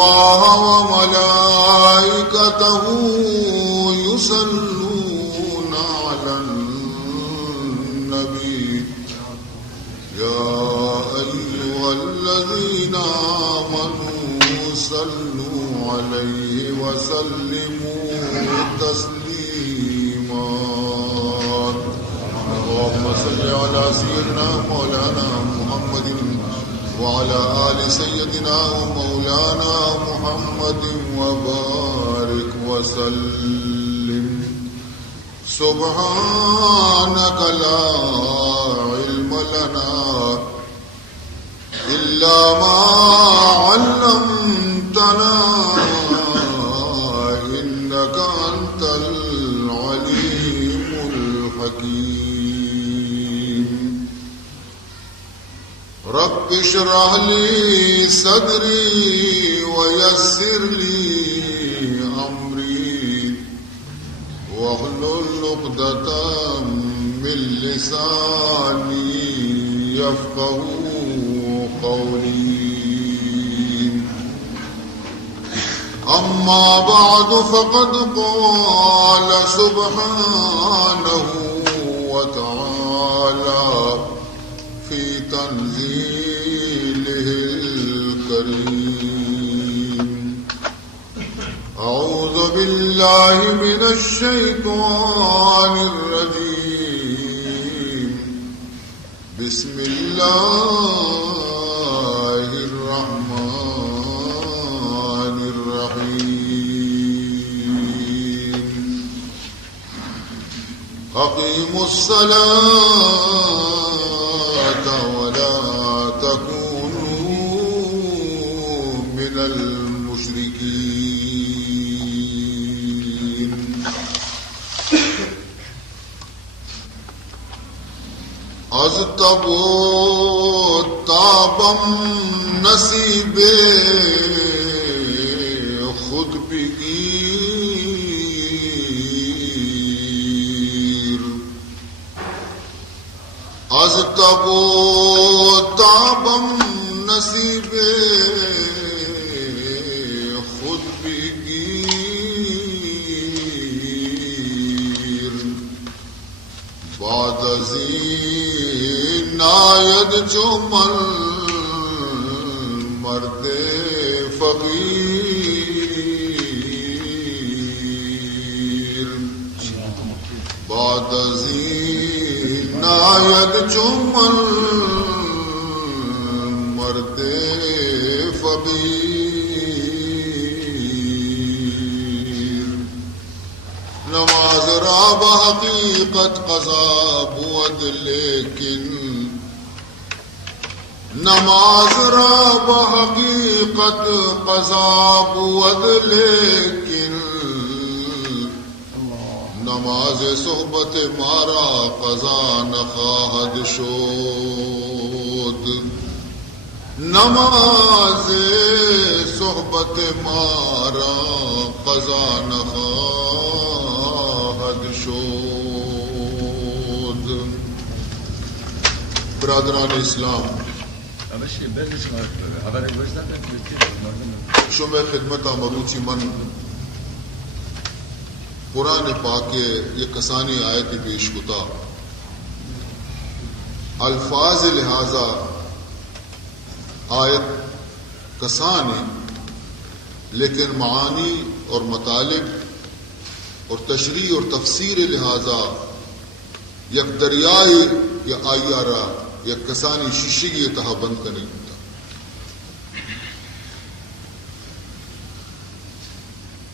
الله وملائكته يصلون على النبي يا أيها الذين آمنوا صلوا عليه وسلموا تسليما اللهم صل على سيدنا مولانا محمد وعلى آل سيدنا ومولانا محمد وبارك وسلم سبحانك لا علم لنا إلا ما علمتنا إنك أنت العليم الحكيم رب اشرح لي صدري ويسر لي أمري واحلل عقدة من لساني يفقهوا قولي أما بعد فقد قال سبحانه وتعالى في تنزيله الكريم أعوذ بالله من الشيطان الرجيم بسم الله الرحمن الرحيم أقيموا الصلاة ولا تكونوا من المشركين از تبو تابم نصیب خود بگیر از تبو تابم نصیب خود بگیر بعد ازین ناید جو مرد فقیر بعد ازین ناید جو مرد فقیر نماز را بحقیقت قضا بود لیکن نماز را بحقیقت قضا بود لیکن نماز صحبت مارا قضا نخواهد شد نماز صحبت مارا قضا نخواهد شد. برادران اسلام شمع خدمت مروچی من قرآن پاک یہ کسانی آیت پیش کتا الفاظ لہذا آیت کسانی لیکن معانی اور مطالب اور تشریح اور تفسیر لہذا یک دریائی یا آئیارہ یا کسانی شیشگی تہا بند کرنے ہوتا.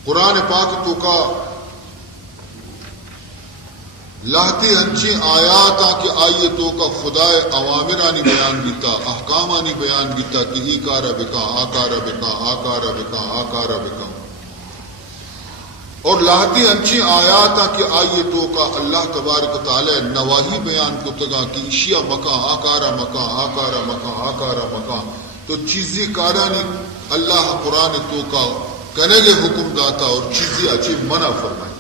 قرآن پاک تو کا لاہتی ہنچی آیاتا کہ آئیے تو کا خدای اوامرانی بیان بیتا احکامانی بیان بیتا کہ ای کارا بکا آکارا بکا آکارا بکا آکارا بکا اور لاہتی ہنچی آیاتا کہ آئیے تو کا اللہ تبارک و تعالی نواہی بیان کو تگا کہ اشیاء مکا آکارا مکا آکارا مکا آکارا مکا تو چیزی کارانی اللہ قرآن تو کا کنے گے حکم داتا اور چیزی اچھی منع فرمائی.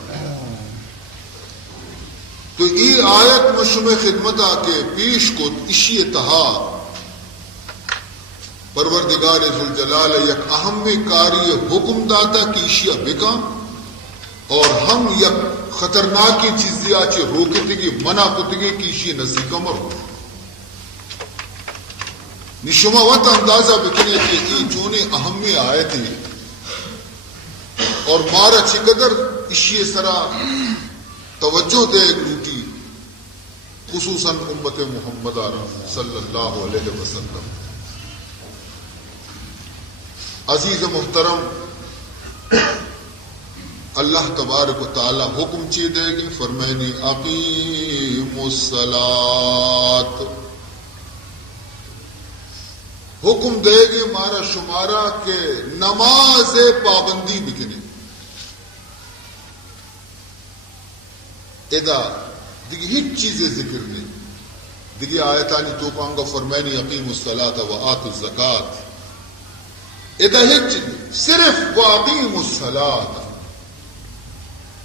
تو ای آیت مشمع خدمتا کے پیش کو اشی تہا پروردگار ذوالجلال یک اہم کاری حکم داتا کی اشیاء بکام اور ہم یک خطرناکی چیزی آچے روکتگی منع کتگی کی اشیاء نزدیکا مرو نشما وقت اندازہ بکنے کہ ای چونے اہمی آئے تھی اور مارا چقدر اشیاء سرا توجہ دے لوٹی خصوصاً امت محمدہ صلی اللہ علیہ وسلم. عزیز محترم، اللہ تبارک و تعالی حکم چی دے گی، فرمائنی اقیم الصلاۃ، حکم دے گی مارا شمارا کہ نماز پابندی بکنے. ادا دیکھیں ہیچ چیزیں ذکر نہیں، دیکھیں آیتانی تو کہاں گا فرمائنی اقیم الصلاۃ و آتوا الزکاۃ، ادا ہیچ صرف واقیم الصلاۃ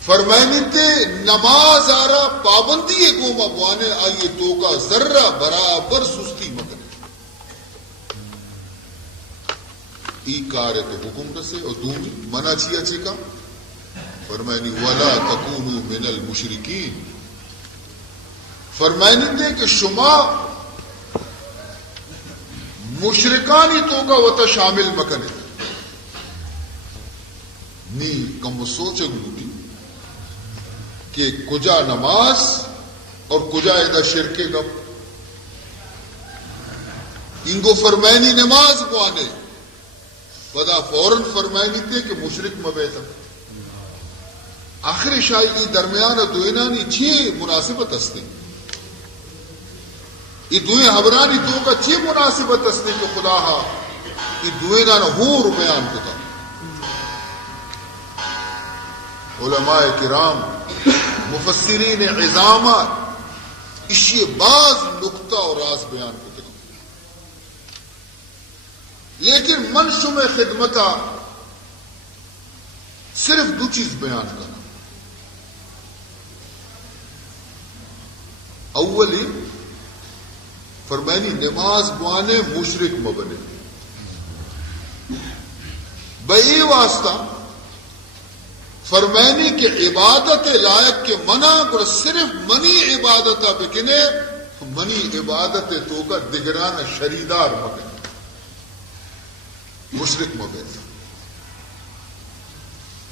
فرمائنی تے نماز آرہ پابندی کو مبوانے آئیے تو کا ذرہ برابر سستی مکنے ای کارے تے حکم رسے اور دومی منع چیا چیکا فرمائنی وَلَا تَكُونُوا مِنَ الْمُشْرِكِينَ، فرمائنی تے کہ شما مشرکانی تو کا وطا شامل مکنے نی کم سوچے گلوٹی کہ کجا نماز اور کجا ادا شرکے گا. انگو فرمائنی نماز بوانے ودا فوراً فرمائنی تے کہ مشرک مبیتا. آخر شاہی درمیان دوینانی چھ مناسبت استے، یہ دوئے حبرانی تو کا چھ مناسبت استے کہ خدا ہا یہ دوینان ہور بیان کتا. علماء کرام مفسرین عظامہ اسی بعض نقطہ اور راز بیان کتا، لیکن منشم خدمتا صرف دو چیز بیان کرنا. اولی فرمائنی نماز بوانے مشرک مبنے بئی واسطہ فرمائنی کہ عبادت لائق کے منع اور صرف منی عبادت بکنے منی عبادت تو کا دگران شریدار مبنے مشرک مبنے.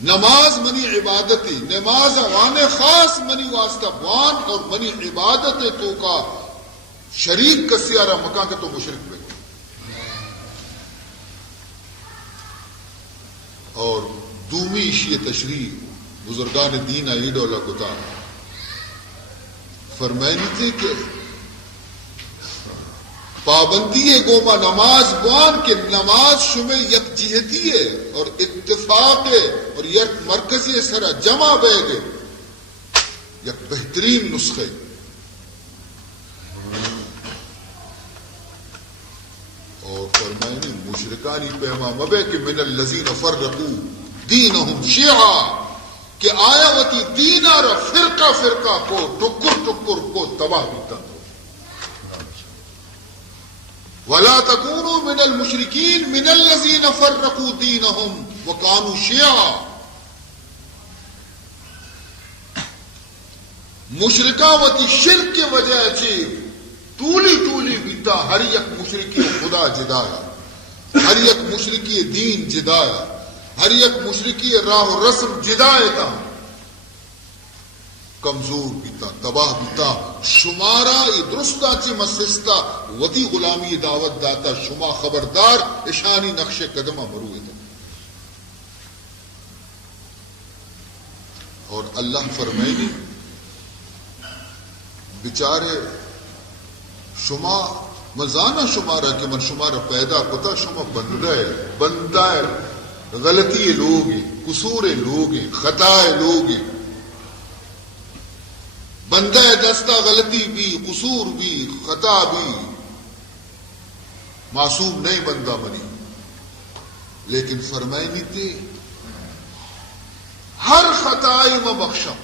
نماز منی عبادتی نماز وانے خاص منی واسطہ بوان اور منی عبادت تو کا شریک کسیارہ مکان کے تو مشرک میں. اور دومی شیع تشریح بزرگان دین عید اللہ کتا فرمائنی تھی کہ پابندی گوما نماز بوان کے نماز شمع یک جہتی ہے اور اتفاق ہے اور یک مرکزی سرا جمع بے گے یک بہترین نسخے. اور فرمائنی مشرکانی پیما مبے کہ من الذین فرقوا دینہم شیعا کہ آیا وتی دین اور فرقہ فرقہ کو ٹکر ٹکر کو تباہ بیتا. وَلَا تَكُونُوا مِنَ الْمُشْرِكِينَ مِنَ الَّذِينَ فَرَّقُوا دِينَهُمْ وَكَانُوا شِيَعًا. مشرکہ وتی شرک کی وجہ سے طولی طولی بیتا ہر یک مشرکی خدا جدایا، ہر یک مشرکی دین جدایا، ہر یک مشرکی راہ و رسم جدایتا، کمزور بیتا تباہ بیتا. شمارا یہ درستا چی مسستا وتی غلامی دعوت داتا شما خبردار اشانی نقش قدمہ مروئے تھا. اور اللہ فرمائنی بچارے شما مزانہ شمارا کہ من شمارا پیدا کتا شما بندہ غلطی لوگ قصور لوگ خطا لوگ بندہ دستہ غلطی بھی قصور بھی خطا بھی معصوم نہیں بندہ بنی. لیکن فرمائنی تھے ہر خطائی میں بخشم،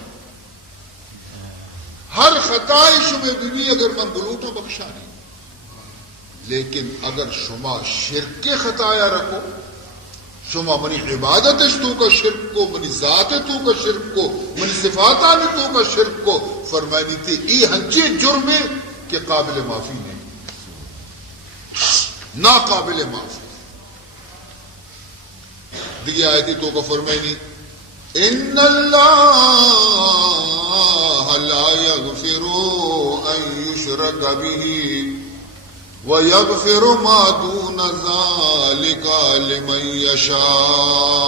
ہر خطائی شمع بھی اگر من بلوٹو بخشا نہیں. لیکن اگر شما شرک کے خطایا رکھو، شما منی عبادت تو کا شرک کو، منی ذات تو کا شرک کو، منی صفاتان تو کا شرک کو، فرمائی تھی ای ہنچے جرم ہے کہ قابل معافی نہیں، ناقابل معافی۔ دیگه آیتی تو کا فرمائی نہیں ان اللہ لا یغفر ان یشرک به وَيَغْفِرُ مَا دُونَ ذَلِكَ لِمَن يَشَاءُ۔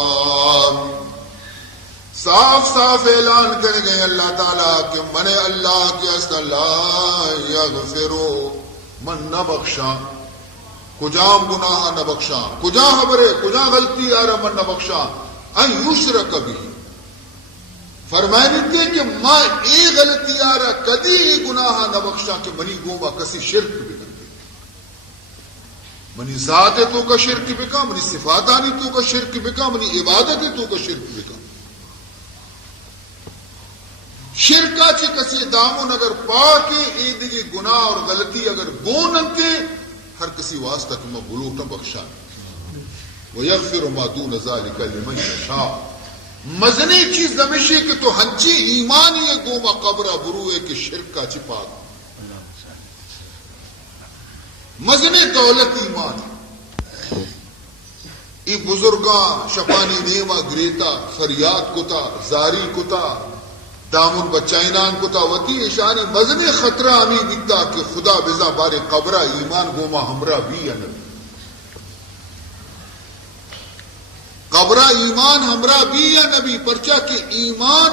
صاف صاف اعلان کر گئے اللہ تعالیٰ کہ من اللہ کے اصل لا یغفر، من نہ بخشاں، کجام گناہ نہ بخشاں، کجا خبرے کجا غلطی آ رہا من نہ بخشاں، ان یشرک بھی فرمائنی تھے کہ ماں ای غلطی آ رہا کدی گناہ نہ بخشاں کہ منی گوما کسی شرک بھی منی ذات تو کا شرک بکا، منی صفاتانی تو کا شرک بکا، منی عبادت تو کا شرک بکا۔ شرکا چی کسی دامن اگر پاکے ایدگی گناہ اور غلطی اگر گوننتے ہر کسی واسطہ کہ میں بلوٹا بخشا وَيَغْفِرُ مَا دُونَ ذَلِكَ لِمَن يَشَاءُ۔ مزنی چیز دمشی کہ تو ہنچی ایمانی گوما قبرہ بروئے کہ شرک کا چی پاک مزن دولت ایمان ای بزرگاں شپانی نیما گریتا فریاد کتا زاری کتا دامن بچائنان کتا وتی اشانی مزن خطرہ ہمیں بیتا کہ خدا بزا بارے قبرہ ایمان گوما ہمراہ بھی یا نبی، قبرہ ایمان ہمراہ بھی یا نبی، پرچا کہ ایمان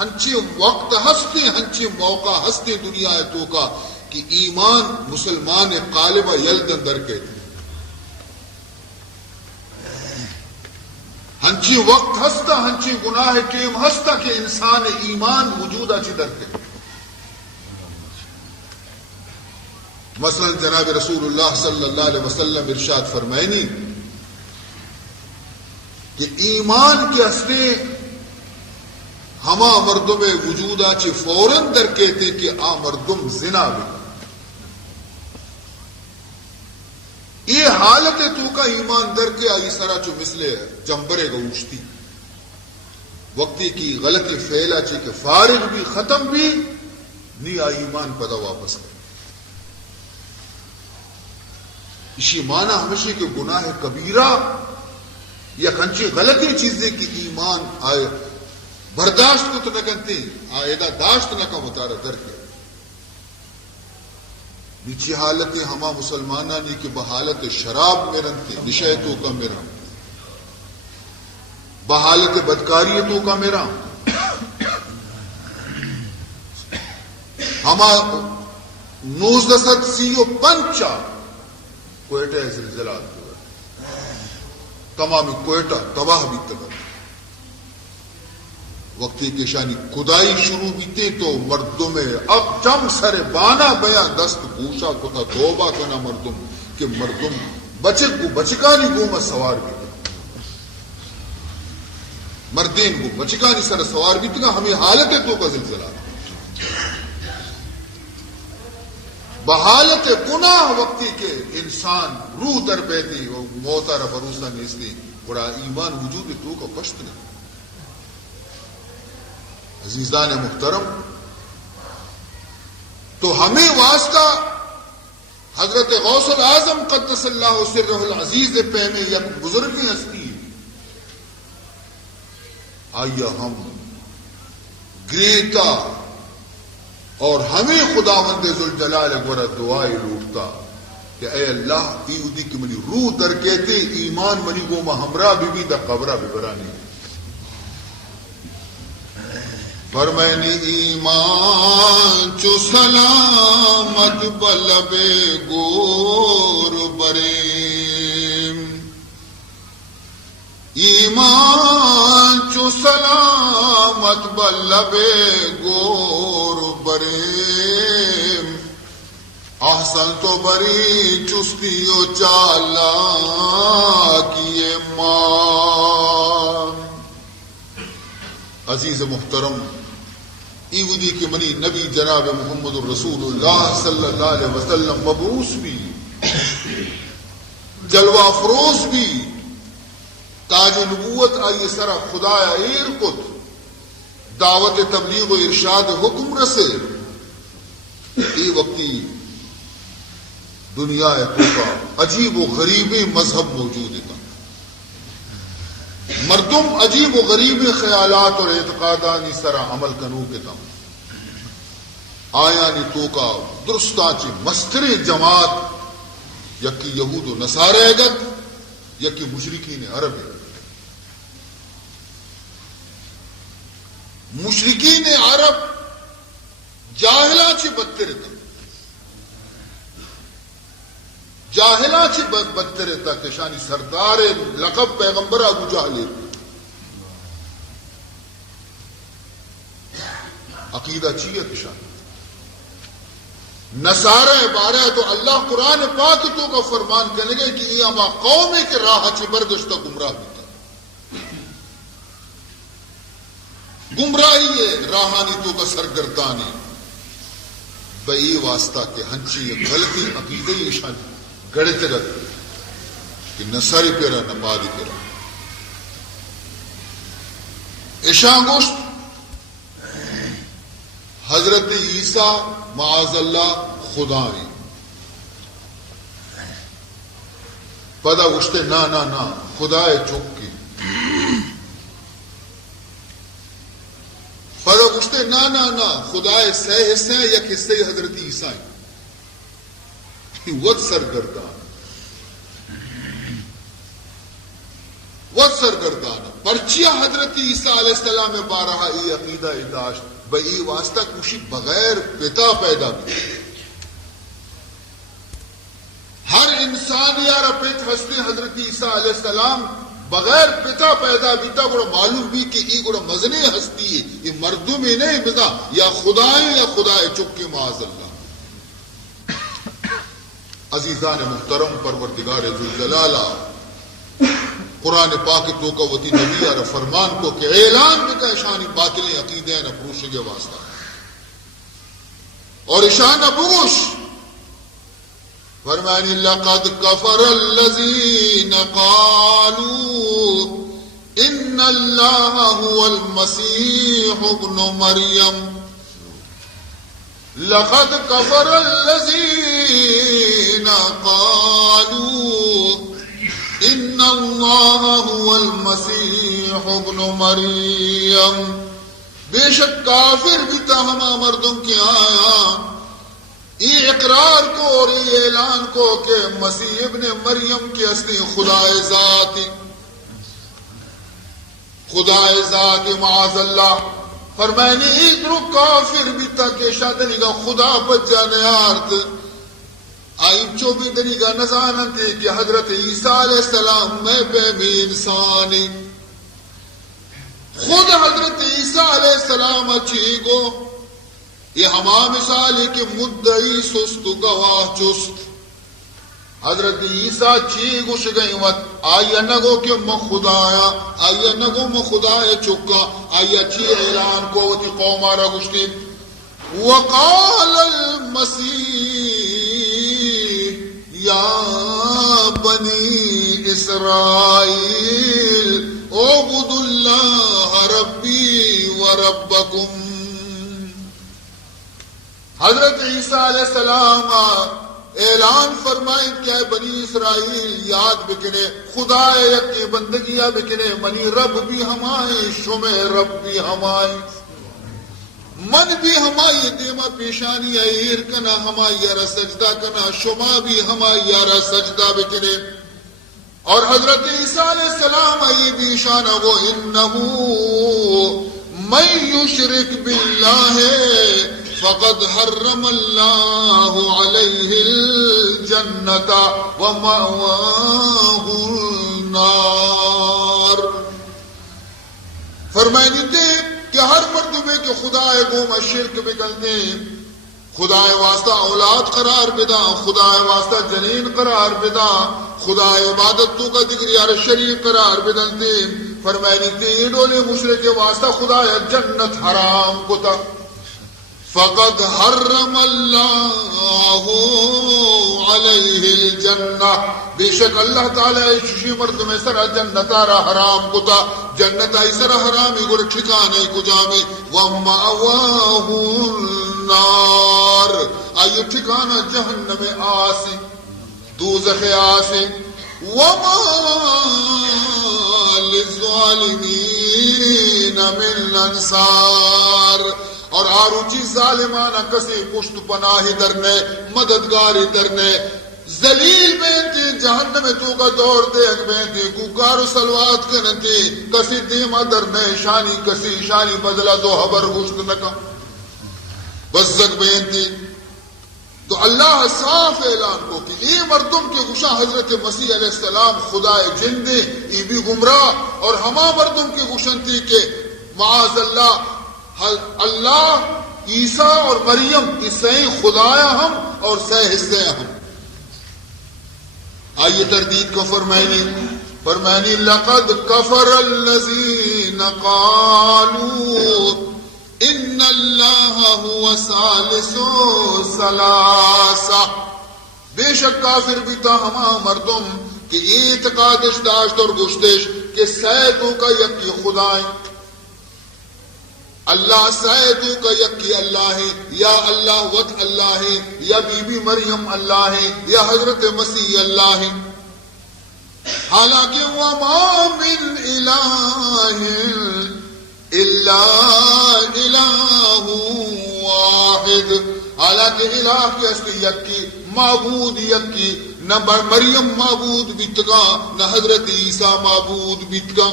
ہنچے وقت ہستے ہنچے موقع ہستے دنیا ہے تو کا کہ ایمان مسلمان قالبہ یلدن در کہتے ہنچی وقت ہستا ہنچی گناہ ٹیم ہستا کہ انسان ایمان وجودہ چی در کہتے۔ مثلا جناب رسول اللہ صلی اللہ علیہ وسلم ارشاد فرمائنی کہ ایمان کے ہستے ہما مردم وجودہ چی فوراً در کہتے کہ آ مردم زنا بھی یہ حالت تو کا ایمان در کے آئی سرا چو مثلے جمبرے گا اوشتی وقتی کی غلطی فیلا چی کہ فارغ بھی ختم بھی نی آئی ایمان پدا واپس کر۔ اسی معنی ہمیشہ کہ گناہ کبیرہ یا کنچی غلطی چیزیں کی ایمان آئے برداشت کو تو نہ کنتے آئیدہ داشت نہ کا مطالعہ در کے نیچی حالتیں ہما مسلمانہ نہیں کہ بحالت شراب میں رنگتے نشیتوں کا میرا، بحالت بدکاریتوں کا میرا، ہما 1935 کوئٹہ زلزلات ہوئے، تمام کوئٹہ تباہ بھی تباہ، وقتی کے شانی کدائی شروع بیتے تو مردوں میں اب چم سر بانا بیا دست گوشا کو تھا توبہ کنا مردم کہ مردم بچک کو بچکانی گو میں سوار بھی تھا، مردین کو بچکانی سر سوار بھی تھا، ہمیں حالت تو کا زلزلہ بحالت گناہ وقتی کے انسان روح در بیتی وہ موتا را بروسہ نیستی بڑا ایمان وجود تو کا پشت نہیں۔ عزیزان محترم تو ہمیں واسطہ حضرت غوث الاعظم قدس اللہ سرہ العزیز پہ میں یک بزرگی ہستی آئیے ہم گریتا اور ہمیں خداوند ذوالجلال گورا دعائیں لوٹتا کہ اے اللہ ایودی کی منی روح در کہتے ایمان منی گو ما ہمراہ بھی دا قبرہ بھی برانی فرمائنی ایمان چو سلامت بلب گور بریم، ایمان چو سلامت بلب گور بریم، احسن تو بری چستی و چالاکی مان۔ عزیز محترم ایودی کے منی نبی جناب محمد الرسول اللہ صلی اللہ علیہ وسلم مبعوث بھی جلوہ افروز بھی تاج نبوت آئی سرا خدا ایر کت دعوت تبلیغ و ارشاد حکم رسے ای وقتی دنیا کا عجیب و غریب مذہب موجود ہے مردم عجیب و غریب خیالات اور اعتقادانی سرا عمل کنو کے تم آیا نی تو کا درستا چی مستر جماعت یکی یہود و نصارہ گت یکی مشرکین عرب مشرکین عرب جاہلا چی بدتر تم جاہلا چی بدتر تا کشانی سردار لقب پیغمبر ابو جہل عقیدہ چیئے کشانی نصارہ بارہ تو اللہ قرآن پاک تو کا فرمان کرنے گئے کہ یہ اما قوم کے راہ چی بردشتہ گمراہ ہوتا گمراہی ہے راہانی تو کا سرگردانی بئی واسطہ کے ہنچی غلطی عقیدہ ایشان گڑے تگت کہ نصاری پیرا نمادی پیرا ایشان گوشت حضرت عیسیٰ معاذ اللہ خدائیں پدا گوشتے نا خدائے چوکی پدا گوشتے نا خدائے سہ حصے یک حصے حضرت عیسیٰ وقت سرگردان پرچیا حضرت عیسیٰ علیہ السلام بارہا ای عقیدہ اداشت بئی واسطہ کشی بغیر پتا پیدا بھی ہر انسان یار پیت ہستے حضرت عیسیٰ علیہ السلام بغیر پتا پیدا بیتا گوڑا معلوم بھی کہ ای گوڑا مزنے ہستی ہے یہ مردوں میں نہیں بتا یا خدائے چکے معاذ اللہ عزیزان محترم پروردگار ذوالجلالہ قرآن پاک تو کا وتی نبی اور فرمان کو کہ اعلان کا شانی باطل عقیدے نہ پروش کے واسطہ اور اشان بوش فرمانی لقد کفر الذین قالوا ان اللہ هو المسیح ابن مریم لقد کفر الذین قالوا ان اللہ هو المسیح ابن مریم بے شک کافر بھی تا ہما مردوں کے آیا یہ اقرار کو اور یہ اعلان کو کہ مسیح ابن مریم کی اصلی خدائے ذات معاذ اللہ فرمائنی ادرو کافر بھی تا کہ شادنی کا خدا بچ جانے آرد آئیب چو بھی دنی کا نزانت ہے کہ حضرت عیسیٰ علیہ السلام میں بے بھی انسانی خود حضرت عیسیٰ علیہ السلام اچھی گو یہ ہما مثال ہے کہ مدعی سست گواہ چست حضرت عیسیٰ چی گوش گئی وقت آیا نگو کہ مخدایا آیا نگو مخدایا چکا آیا چی اعلان کو تی قوم آرہ گوشتی وقال المسیح یا بنی اسرائیل اعبدوا اللہ ربی وربکم حضرت عیسیٰ علیہ السلام اعلان فرمائیں کہ بنی اسرائیل یاد بکنے خدا یکی بندگیاں بکنے منی رب بھی ہمائیں شمع رب بھی ہمائیں من بھی ہمائی دیما پیشانی ایر کنا ہمائی یارا سجدہ کنا شما بھی ہمائی یارا سجدہ بکنے اور حضرت عیسیٰ علیہ السلام ای بھی شانہ وہ انہو من یشرک باللہ فقد حرم اللہ علیہ الجنت ومأواہ النار فرمائے دیتے کہ ہر مرتبے کے خدا گوم شرک بکلتے خدا واسطہ اولاد قرار بدا خدا واسطہ جنین قرار بدا خدا عبادت تو کا ذکر یار شریک قرار بدلتے فرمائنی تے ڈولے مشرک واسطہ خدا جنت حرام کو تا فقد حرم اللہ علیہ الجنہ، بے شک اللہ تعالی ششی مرد میں سرا جنتارا حرام کتا، جنت آئی سرا حرامی گر ٹھکانے کو جامی، وَمَأْوَاهُ النَّارِ آئی ٹھکانا جہنم آسی، دوزخ آسی، وَمَا لِلظَّالِمِينَ مِنْ انصار، اور آروچی ظالمانہ کسی پشت پناہی درنے مددگاری درنے، ذلیل بینتی جہنم تو کا دور دیکھ بینتی کوکار و سلوات کرنتی، کسی دیمہ درنے شانی کسی شانی بدلا دو حبر گوشت نکا بزک بینتی۔ تو اللہ صاف اعلان کو کہ یہ مردم کے گشا حضرت مسیح علیہ السلام خدا جن دے ای بھی گمراہ، اور ہما مردم کے گشن تھی کہ معاذ اللہ عیسیٰ اور مریم کی سہیں خدایا ہم اور سہ حصے ہم۔ آئیے تردید کو فرمائنی لقد کفر الذین قالوا ان اللہ هو ثالث ثلاثہ، بے شک کافر بھی تھا ہما مردم کہ یہ اعتقاد داشت اور گشتش کہ سیدوں کا یکی خدا ہے، اللہ سیدوں کا یکی اللہ ہے، یا اللہ وط اللہ ہے، یا بی بی مریم اللہ ہے، یا حضرت مسیح اللہ ہے۔ حالانکہ وَمَا مِنْ إِلَٰهٍ إِلَّا إِلَٰهٌ وَاحِدٌ، حالانکہ الہ کی اصلی یکی، معبود یکی، نہ مریم معبود بیتگا نہ حضرت عیسیٰ معبود بیتگا۔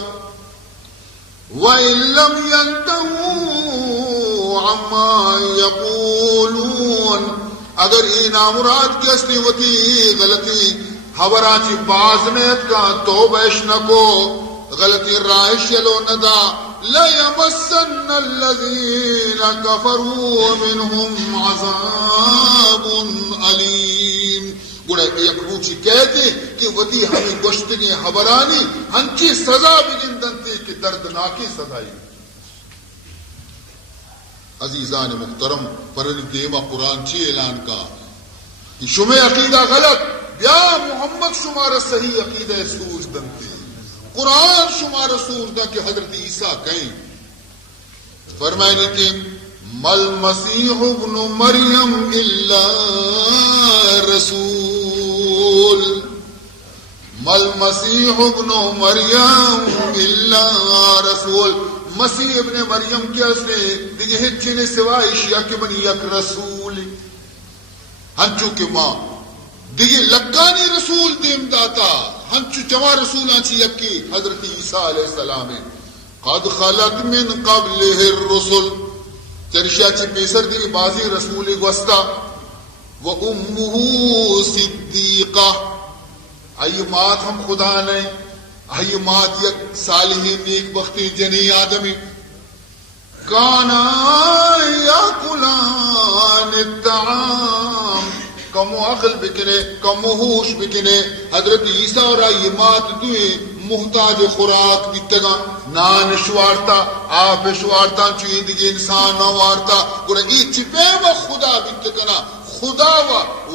وَإِن لَّمْ يَنْتَهُوا عَمَّا يَقُولُونَ، اگر یہ نامراد کی اصلی وتی غلطی حبرانچی بازنیت کا توبیش نکو غلطی رائش یلو ندا، لَيَمَسَّنَّ الَّذِينَ كَفَرُوا مِنْهُمْ عَذَابٌ عَلِيمٌ، گوڑا یک روچی کہتے کہ وتی ہمیں گشتگی حبرانی ہنچی سزا بگن دنتی کہ دردناکی سزائی۔ عزیزان محترم، پرن دیما قرآن چی اعلان کا کہ شمع عقیدہ غلط بیا محمد شمار صحیح عقیدہ سوز دنتی، قرآن شمار سوز دا کہ حضرت عیسیٰ کہیں فرمائنی کہ مل مسیح ابن مریم الا رسول، مل مسیح ابن مریم الا رسول، مسیح ابن مریم کے اصلے دیکھے ہچے نے سوائے اشیاء کے بنی یک رسول ہنچو کے ماں دیکھے لکانی رسول دیم داتا ہنچو چما رسول آنچی یکی حضرت عیسیٰ علیہ السلام قد خلق من قبلہ الرسل، چرشیا چی پیسر دی بازی رسول گوستا، وَأُمُّهُ صِدِّيقَةٌ، آئی مات ہم خدا نہیں، آئی مات یک صالحی نیک بختی جنی آدمی، کانا یاکلان الطعام، کمو عقل بکنے کمو ہوش بکنے، حضرت عیسیٰ اور آئی مات دوئے محتاج خوراک بیتگا، نان شوارتا آپ شوارتا چوئی دیگے انسان نوارتا، گوڑا ای چپے و خدا بیتگنا، خدا و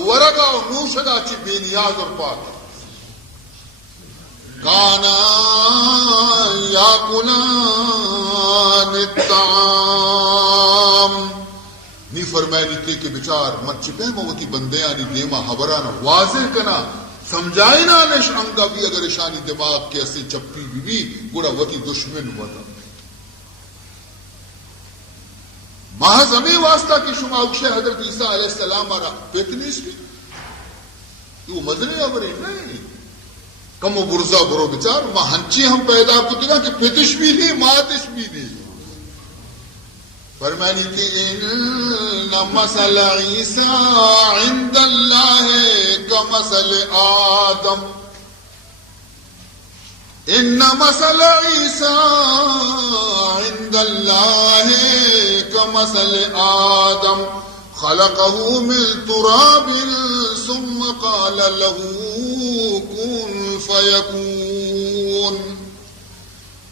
ورگا و نوشگا چی بے نیاز اور پاک، کانا یاکلان الطعام، نی فرمائنی تے کہ بچار من چپے موتی بندے آنی دیما حبرانا واضح کنا سمجھائی نا نش انگا بھی اگر اشانی دماغ کے اسے چپی بھی گوڑا وطی دشمن وطا محض ہمیں واسطہ کی شما اکشے حضرت عیسیٰ علیہ السلام آرہ پیتنیس بھی یہ مدنی عبری نہیں کم و برزا برو بچار ماں ہنچی ہم پیدا کتی نا کہ پیتش بھی نہیں ماتش بھی نہیں، فرمانی کہ ان مثل عیسیٰ عند اللہ کمثل آدم، ان مثل عیسیٰ عند اللہ کمثل آدم خلقه من تراب ثم قال له كن فيكون،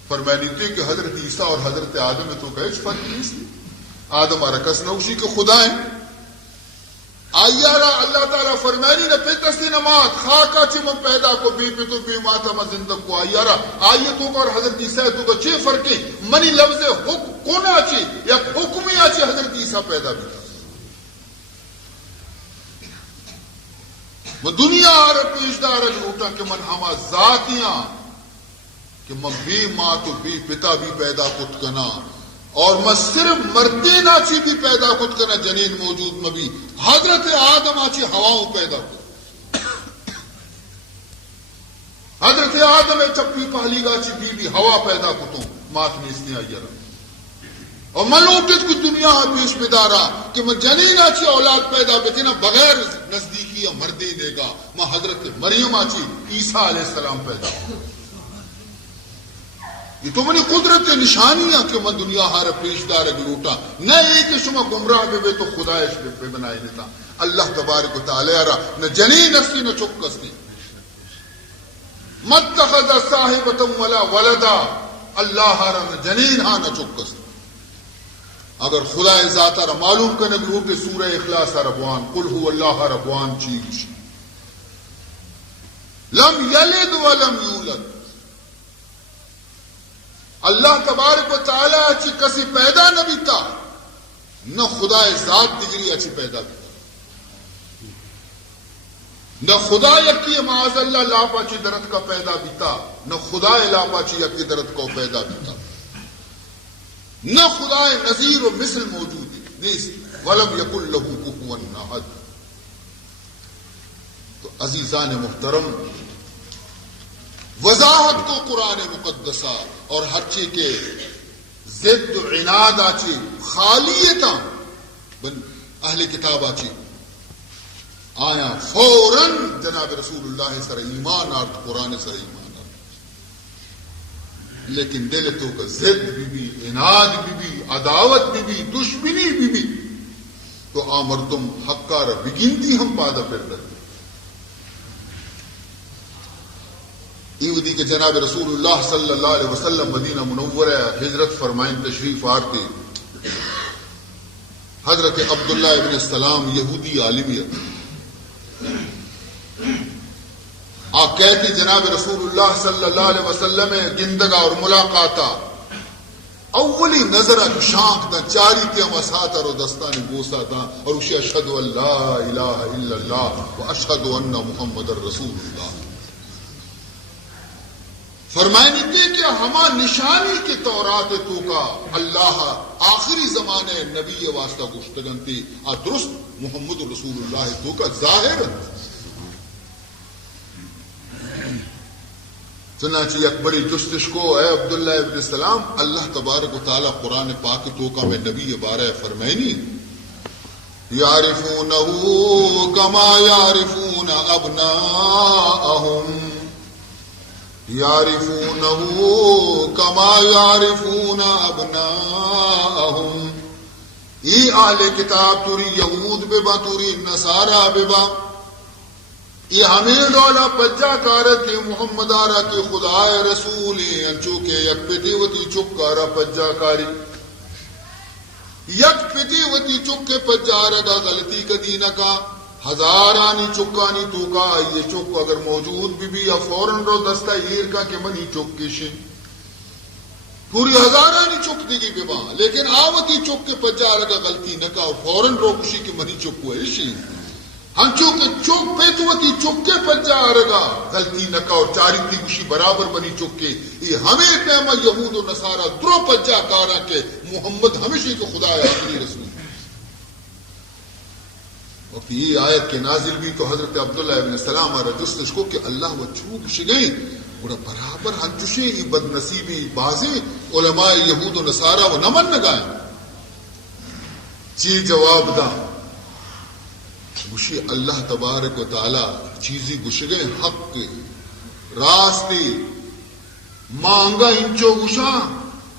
فرمانی تھی کہ حضرت عیسیٰ اور حضرت آدم میں تو کہش فرق نہیں سی، آدم رکس نوشی کے خدا ہیں آیارا اللہ تعالیٰ فرمانی نہ پیتسی نمات خاکا چی من پیدا کو بی پیتو بی ماتا من زندگ کو آیارا آیتوں کا اور حضرت عیسیٰ تو کا چھ فرقیں منی لفظ کونا چی یا حکمی آچی حضرت عیسیٰ پیدا بھی وہ دنیا آر پیشدار جھوٹا کہ من ہما ذاتیاں کہ من بی ماں تو بی پتا بھی پیدا کت کنا اور میں صرف مردے ناچی بھی پیدا کت کنا جنین موجود میں بھی حضرت آدم آچی ہواؤں پیدا کت حضرت آدم چپی پہلی گاچی بی ہوا پیدا کتوں مات میں اس نے آئی رہا اور میں لوٹت کچھ دنیا پیش بدارا کہ میں جنین آچی اولاد پیدا بکنا بغیر نزدیکی یا مردی دے گا میں حضرت مریم آچی عیسیٰ علیہ السلام پیدا یہ تو منی قدرت نشانیاں کہ من دنیا ہار پیشدار گلوٹا نہ ایک شما گمراہ بے تو خدایش بے بنائی دیتا اللہ تبارک و تعالی را نہ جنین اسلی نہ چک اسلی متخذ صاحبتا ولا ولدا اللہ ہارا نہ جنین ہاں نہ چک اسلی اگر خدا ذات را معلوم کرنے بھی ہو کہ سورہ اخلاص ربوان قل هو اللہ ربوان چیز لم یلد ولم یولد اللہ تبارک و تعالی اچھی کسی پیدا نہ بیتا نہ خدا ذات دگری اچھی پیدا بیتا نہ خدا یکی معاذ اللہ لاپاچی درد کا پیدا بیتا نہ خدا لاپاچی یکی درد کو پیدا بیتا نہ خدا نظیر و مثل موجود ہے نیست ولم یکن لہو کفوا احد تو عزیزان محترم وضاحت کو قرآن مقدسہ اور ہر چیز کے ضد و عناد آچی خالیتا بن اہل کتاب آچی آیا فوراً جناب رسول اللہ سر ایمان آرد قرآن سر ایمان آرد لیکن دل تو کا ضد بھی عناد بھی عداوت بھی دشمنی بھی تو آمردم حقار بگنتی ہم پادا پھر کرتے ایودی کے جناب رسول اللہ صلی اللہ علیہ وسلم مدینہ منورہ ہجرت فرمائن تشریف آرتے حضرت عبداللہ ابن السلام یہودی عالمیت کہتی جناب رسول اللہ صلی اللہ علیہ وسلم گندگا اور ملاقاتا اولی نظر شانک دا چاری تیا مساتا رو دستان گوسا تا اور اسے اشہد ان لا الہ الا اللہ و اشہد ان محمد رسول اللہ فرمائنی تھی کہ ہما نشانی کے تورات تو کا اللہ آخری زمانے نبی واسطہ گفتگن تھی درست محمد رسول اللہ تو کا ظاہر چنانچہ یک بڑی جستش کو اے عبداللہ ابن السلام اللہ تبارک و تعالی قرآن پاک تو کا میں نبی بارہ فرمائنی یعرفونہو کما یعرفون ابناءہم یعرفونہو کما یعرفون ابناءہم ای آل کتاب توری یہود ببا توری نصارہ ببا یہ ہمیں دولا پجا کارا کہ محمد آرہ کی خدا رسول انچو کے یک پیٹی وتی چک کارا پجا کاری یک پیٹی وتی چک کے پجا رہا غلطی کا دینہ کا ہزارانی چکانی تو کا یہ چک اگر موجود بھی یا فوراً رو دستہ ہیر کا کہ منی چک کی شن پوری ہزارانی چک دیگی ببا لیکن آوتی چک کے پجا رہا غلطی نہ کا فوراً رو کشی کہ منی چک کو ہے شن ہنچو کے چوک پیتوتی چوکے پجا آرگا غلطی نکا اور چاری تھی کشی برابر بنی چوکے یہ ہمیں پیما یہود و نصارہ درو پجا کارا کے محمد ہمیشہ کو خدا آخری رسول وقت یہ آیت کے نازل بھی تو حضرت عبداللہ ابن السلام آرہ جستش کو کہ اللہ و چوک شگئیں اور برابر ہنچوشے یہ بد نصیبی بازے علماء یہود و نصارہ و نمن نگائیں چی جواب دا گوشی اللہ تبارک و تعالی چیزی گوشگے حق کے راستے مانگا انچو گوشا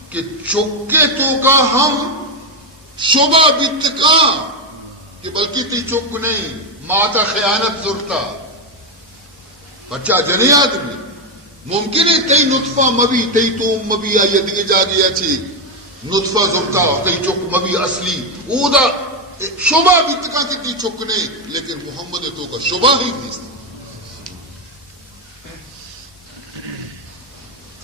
کہ چکے تو کا ہم شبہ بیتکا کہ بلکہ تی چک نہیں ماتا خیانت ضرورتا بچہ جنے آدمی ممکن ہے تی نطفہ مبی تی توم مبی آئی دیگے جا گیا چی نطفہ زمتا کئی چک مبی اصلی اودا شبہ بھی تکا تی چک نہیں لیکن محمد تو کا شبہ ہی نہیں.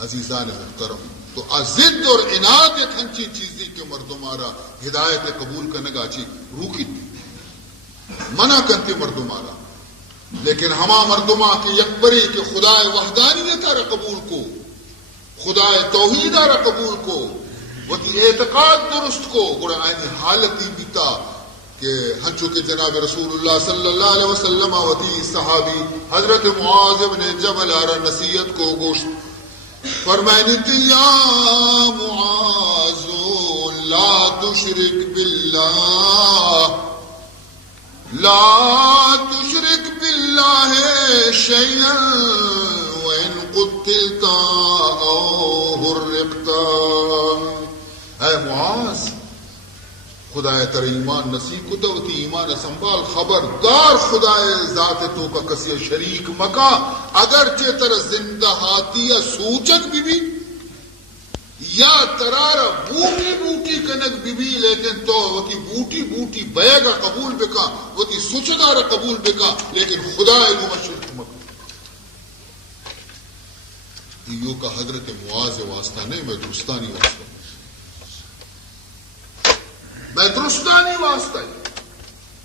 عزیزان محترم تو ضد اور عناد ایک ہنچی چیزی کے مردمارا ہدایت قبول کرنے کا چی روکی منع کرتے مردمارا. لیکن ہما مردما کے یکبری کے خدا وحدانیت را قبول کو خدا توحید را قبول کو وہ اعتقاد درست کو گڑا آئینی حالتی بیتا کہ ہنچو کہ جناب رسول اللہ صلی اللہ علیہ وسلم وتی صحابی حضرت معاذ بن جبل آرہ نصیحت کو گوشت فرمائنی تھی یا معاذ لا تشرک باللہ لا تشرک باللہ شیئا وإن قتلت أو حرقت. اے معاذ خدا تر ایمان نصیب کو تو ایمان سنبھال خبردار خدا ذات تو کا کسی شریک مکا اگرچہ تر زندہ ہاتی یا سوچک بھی یا ترارا بوٹی بوٹی کنک بھی لیکن تو وتی بوٹی بوٹی بیگا قبول بکا وتی سوچدار قبول بکا لیکن خدا کو شرک مکا. یو کا حضرت معاذ واسطہ نہیں میں درستانی واسطہ میں درستانی واسطہ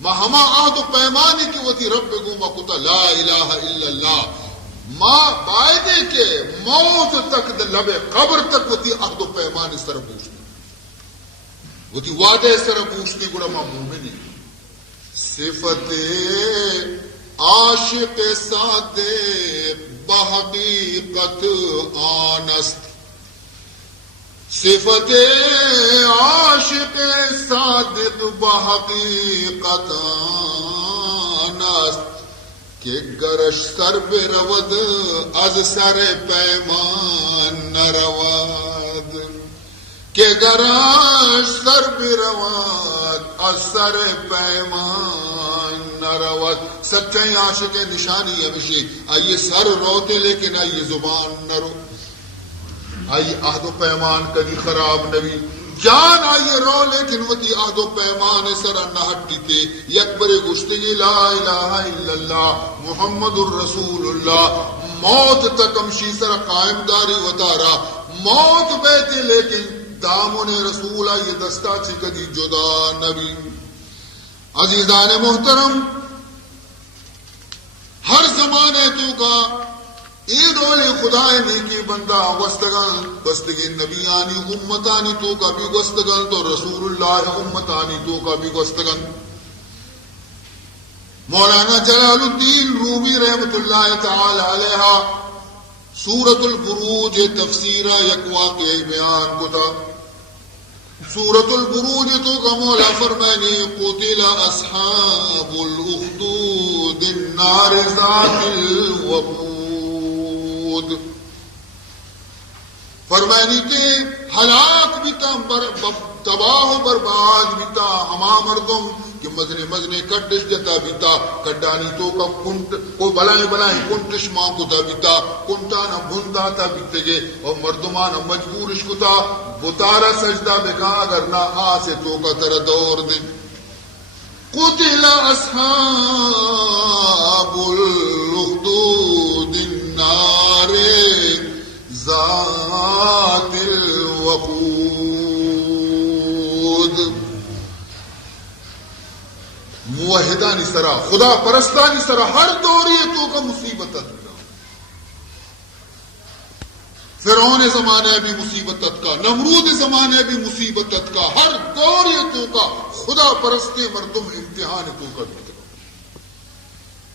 ما ہما عہد و پیمانے کی وتی رب گو مکتا لا الہ الا اللہ ما بائدے کے موت تک لب قبر تک وتی عہد و پیمانے سر پوچھتی وتی وعدے سر پوچھتی گڑا ما مومنی. صفت عاشق صادق بحقیقت آنست صفت عاشق صادق بحقیقت آنست کہ گرش سر برود از سر پیمان نرود کہ گرش سر برود از سر پیمان نرود. سچائی عاشق نشانی ہمیشہ آئیے سر روتے لیکن آئیے زبان نہ رو آئیے عہد و پیمان کبھی خراب نبی جان آئیے رو لیکن وتی عہد و پیمان سر نہ ہٹی تھے یکبر گشتگی لا الہ الا اللہ محمد الرسول اللہ موت تک ہمشی سر قائم داری وطارا موت بیتے لیکن دامن رسول آئیے دستا چی کدی جدا نبی. عزیزان محترم ہر زمانے تو کا ای رول خدا نیکی بندہ وستگل وستگی نبیانی امتانی تو کا بھی وستگل تو رسول اللہ امتانی تو کا بھی وستگل. مولانا جلال الدین رومی رحمت اللہ تعالی علیہ سورۃ البروج تفسیرہ یک واقعی بیان کو تھا. سورۃ البروج تو کا مولا فرمانی قتل اصحاب الاخدود النار ذات الوقود. فرمانی تے ہلاک بیتا تباہ و برباد بیتا ہما مردم کہ مزنے مزنے کڈش جتا بیتا کڈانی تو کا کنٹ کو بلائیں بلائیں کنٹش ماں کو تا بیتا کنٹانا بھندا تا بیتے گے اور مردمانا مجبورش کو تا بتارا سجدہ بکا اگر نہ آسے تو کا تر دور دن. قتل اصحاب الاخدود النار ذات الوقود. موحدانی سرا خدا پرستانی سرا ہر دوری تو کا مصیبت فرعون زمانے بھی مصیبت کا نمرود زمانے بھی مصیبت کا ہر دور تو کا خدا پرستے مردم امتحان تو کا بھی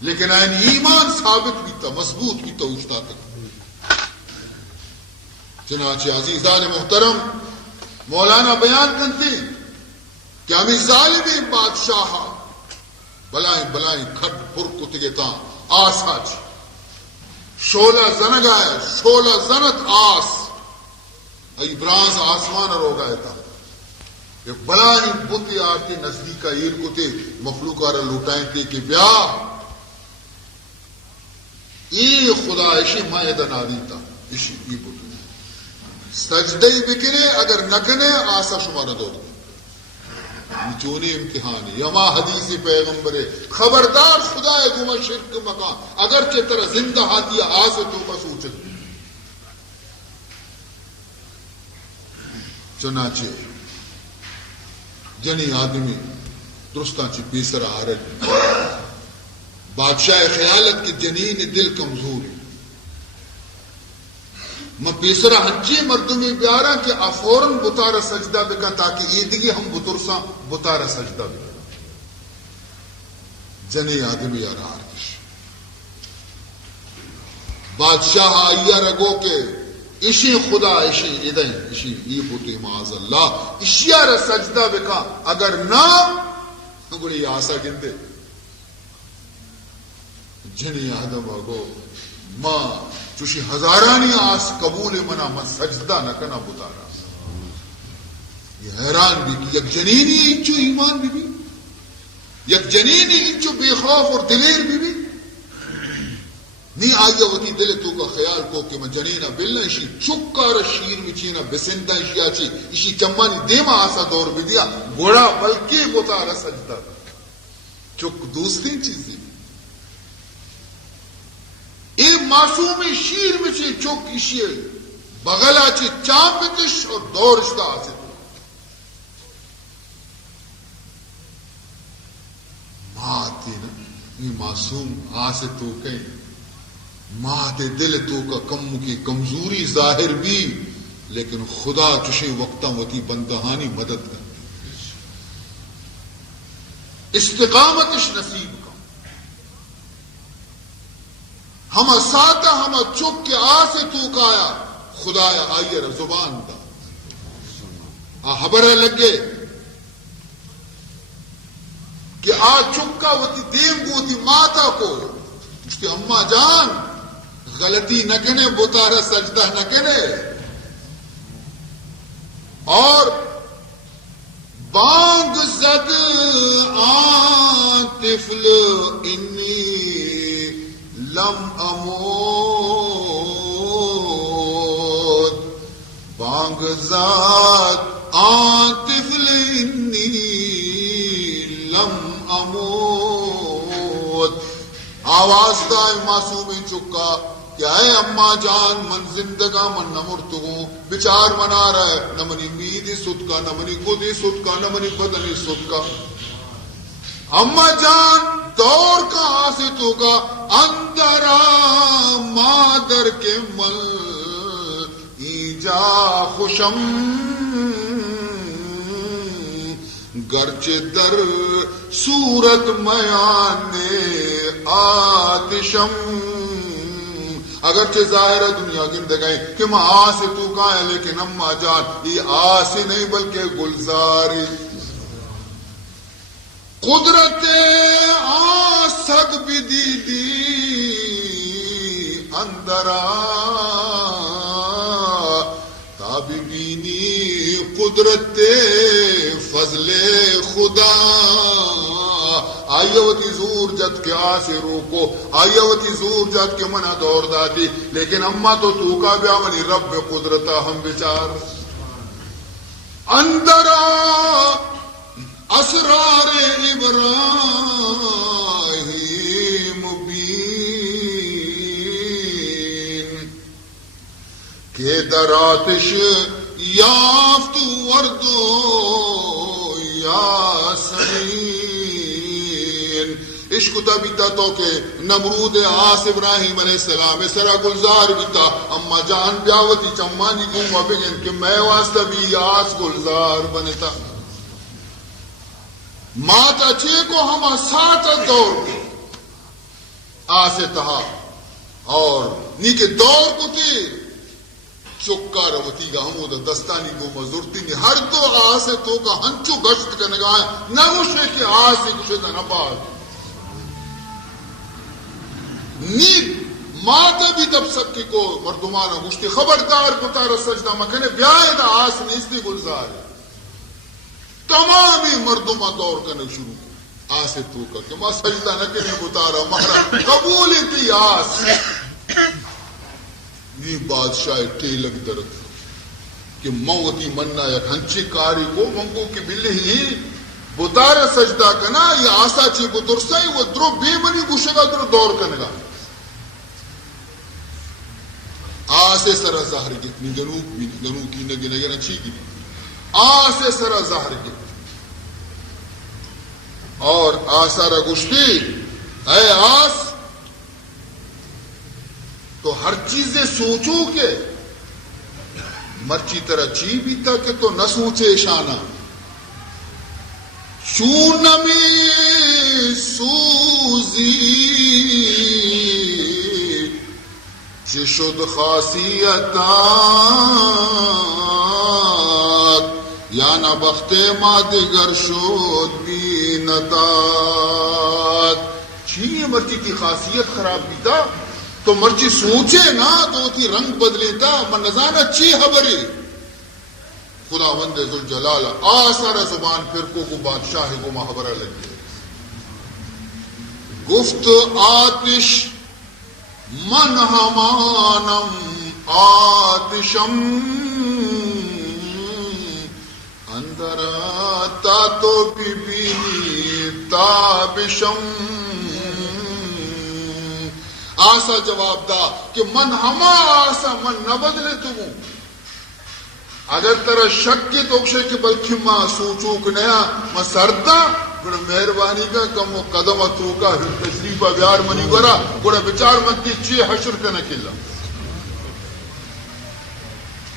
لیکن این ایمان ثابت بھی تھا مضبوط بھی تھا اجتا تک. چنانچہ عزیزان محترم مولانا بیان کرتے کہ ہمیں ظالم بادشاہ بلائیں بلائیں کھٹ پر کتگے تاں آسا چی شولہ زنگ آئے شولہ زنت آس ای برانز آسمان رو گئے تھا کہ بلائیں بندی آتی نزدیکا ایر کتے مخلوقہ را لوٹائیں تھے کہ بیا ای خدا ایشی مائدہ نادی تھا ایشی ای بندی سجدے بکنے اگر نکنے آسا شما نہ دو چونی امتحان یما حدیث پیغمبر خبردار خدا گما شرک مکان اگر کے طرح زندہ ہاتھی آسے تو کا سوچ چنانچہ جنی آدمی درستانچہ پیسر آرد بادشاہ خیالت کی جنین دل کمزور میں پیسرا ہنچی مردمی پیارا کہ افوراً بطارہ سجدہ بکا تاکہ ایدگی ہم بطرسا بطارہ سجدہ بکا جنی آدمی یار آردش بادشاہ آئیا رگو کے اشی خدا اشی ادھیں اشی ای پوٹی معاذ اللہ اشیار سجدہ بکا اگر نہ گوڑی آسا گندے جنی آدم آگو ماں چوشی ہزارانی آس قبول منا من سجدہ نہ کنا بتارا یہ حیران بھی کہ یک جنینی انچو ایمان بھی یک جنینی انچو بے خوف اور دلیر بھی نہیں آئیہ وطی دل تو کا خیال کو کہ میں جنینہ بلنا اشی چکار شیر میں چینا بسندہ اشی آچی اشی چمانی دیما آسا دور بھی دیا گوڑا بلکہ بتارا سجدہ چک دوسری چیزیں اے معصوم شیر میں چی چوک اشیے بغلا چی چاپکش اور دورشتا آسے ماں تی نا یہ معصوم آسے تو کہیں ماں تے دل تو کا کم کی کمزوری ظاہر بھی لیکن خدا چشے وقتاں وتی بندہانی مدد کرتی استقامتش نصیب ہم ساتا ہم چک کے آسے تو کایا خدایا آئیے زبان دا خبر لگے کہ آ چکا وتی دیم گوتی ماتا کو اس کی اماں جان غلطی نہ کنے بتارا سجدہ نہ کنے اور بانگ زد آن طفل انی لم اموت بانگ زد آن طفل انی لم اموت آواز دائے معصومی چکا کیا ہے اماں جان من زندگا من نمرت ہوں بچار منا رہا ہے نہ منی میدی سد کا نہ منی گودی سد کا نہ منی بدنی سد کا اماں جان دور کا آسے تو کا اندرا مادر کے مل ایجا خوشم گرچ در صورت میانے آتشم اگرچہ ظاہر دنیا گند گئے کہ ماں آسے تو کا ہے لیکن اماں جان یہ آسے نہیں بلکہ گلزاری قدرت آسد بھی دی اندرا تابی بینی قدرت فضل خدا آئیوتی زور جد کے آسے روکو آئیوتی زور جد کے منہ دور داتی لیکن اماں تو کا بیا منی رب قدرتا ہم بچار اندرا اسرار ابراہیم بین کہ در آتش یافت وردو یاسمین عشق تبیتا تو کہ نمرود آس ابراہیم علیہ السلام سرا گلزار بیتا اما جان بیاوتی چمانی گوما بگن کہ میں واسطہ بھی آس گلزار بنتا ماتا چے کو ہما ساتھ دور آسے تہا اور نیکے دور کو تی چکا روتی گا ہمو دا دستانی کو مزورتی نی ہر دو آسے تو کا ہنچو گشت کا نگاہ نہ مشے کہ آسے کچھ دا نباد نی ماتا بھی دب سکی کو مردمانہ مشتی خبردار کتار سجدہ مکنے بیائے دا آس نیستی گلزار ہے تمامی مردمہ دور کرنے شروع آسے تو کا کہ ماں سجدہ نہ کرنے بتارا مہرا قبول تھی آس یہ بادشاہ ٹیلک درد کہ موتی مننا یک ہنچی کاری کو منگو کی بلی ہی بطار سجدہ کنا یا آسا چی بطرسائی وہ درو بے منی گوشگا درو دور کنگا آسے سرا ظاہر گت من جنوب کی نگی نگی نچی گی آسے سرا ظاہر گت اور آسارا گشتی اے آس تو ہر چیزیں سوچو کہ مرچی طرح چی بھی تھا کہ تو نہ سوچے شانہ چون میں سوزی چشد خاصیتات یا نہ بختے مادگر شد بینتات چھی مرچی کی خاصیت خراب بھی تھا تو مرچی سوچے نا تو کی رنگ بدلے تھا من نزانہ چی خبری خدا وند ذوالجلال آسارا زبان فرقوں کو بادشاہ کو محبرہ لگے گفت آتش من ہمانم آتشم اندر تا تو بی تابشم آسا جواب دا کہ من ہما آسا من نہ بدلے تمہوں اگر ترا شک کی توکشے کہ بلکہ ماں سوچو کہ نیا ماں سردا گوڑا مہربانی کا کم و قدم اتروکا تشریفہ بیار منی گورا گوڑا بچار منتی چی حشر کا نکلا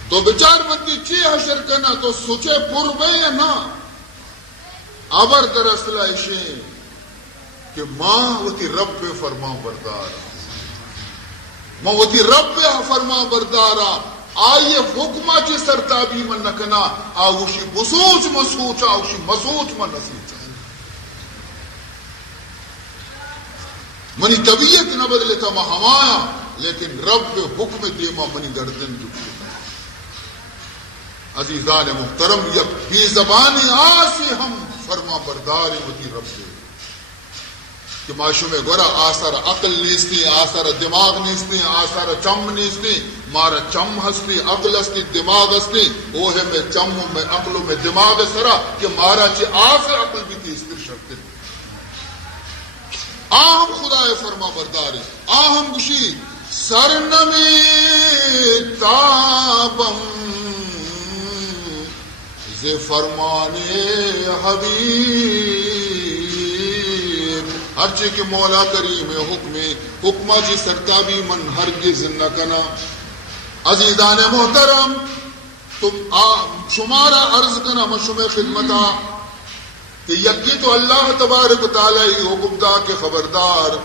تو بچار منتی چی حشر کرنا تو سوچے پر بے یا نا ابر در اصلہ اشیں کہ ماں ہوتی رب پہ فرما بردارا ماں ہوتی رب پہ فرما بردارا آئیے حکمہ چی سرتابی من نکنا آوشی بسوچ مسوچا آوشی مسوچ من نسوچا منی طبیعت نہ بدلتا ما ہمایا لیکن رب حکم دیما منی گردن دکھتا عزیزان محترم یک بی زبانی آسی ہم فرما برداری ہوتی رب سے کہ معاشو میں گورا آسارا عقل نیستی آسارا دماغ نیستی آسارا چم نیستی مارا چم ہستی عقل ہستی دماغ ہستی وہ ہے میں چم میں عقل میں دماغ سرا کہ مارا چی آس عقل بھی تھی استر شکتے آہم خدا فرما برداری آہم گشی سرنمی تابم زی فرمانے حبیب ہر چی کے مولا کریم حکمہ جی سرتابی من ہرگز نہ کنا عزیزان محترم تم شمارا عرض کنا مشم خدمتا کہ یکی تو اللہ تبارک و تعالی حکم دا کے خبردار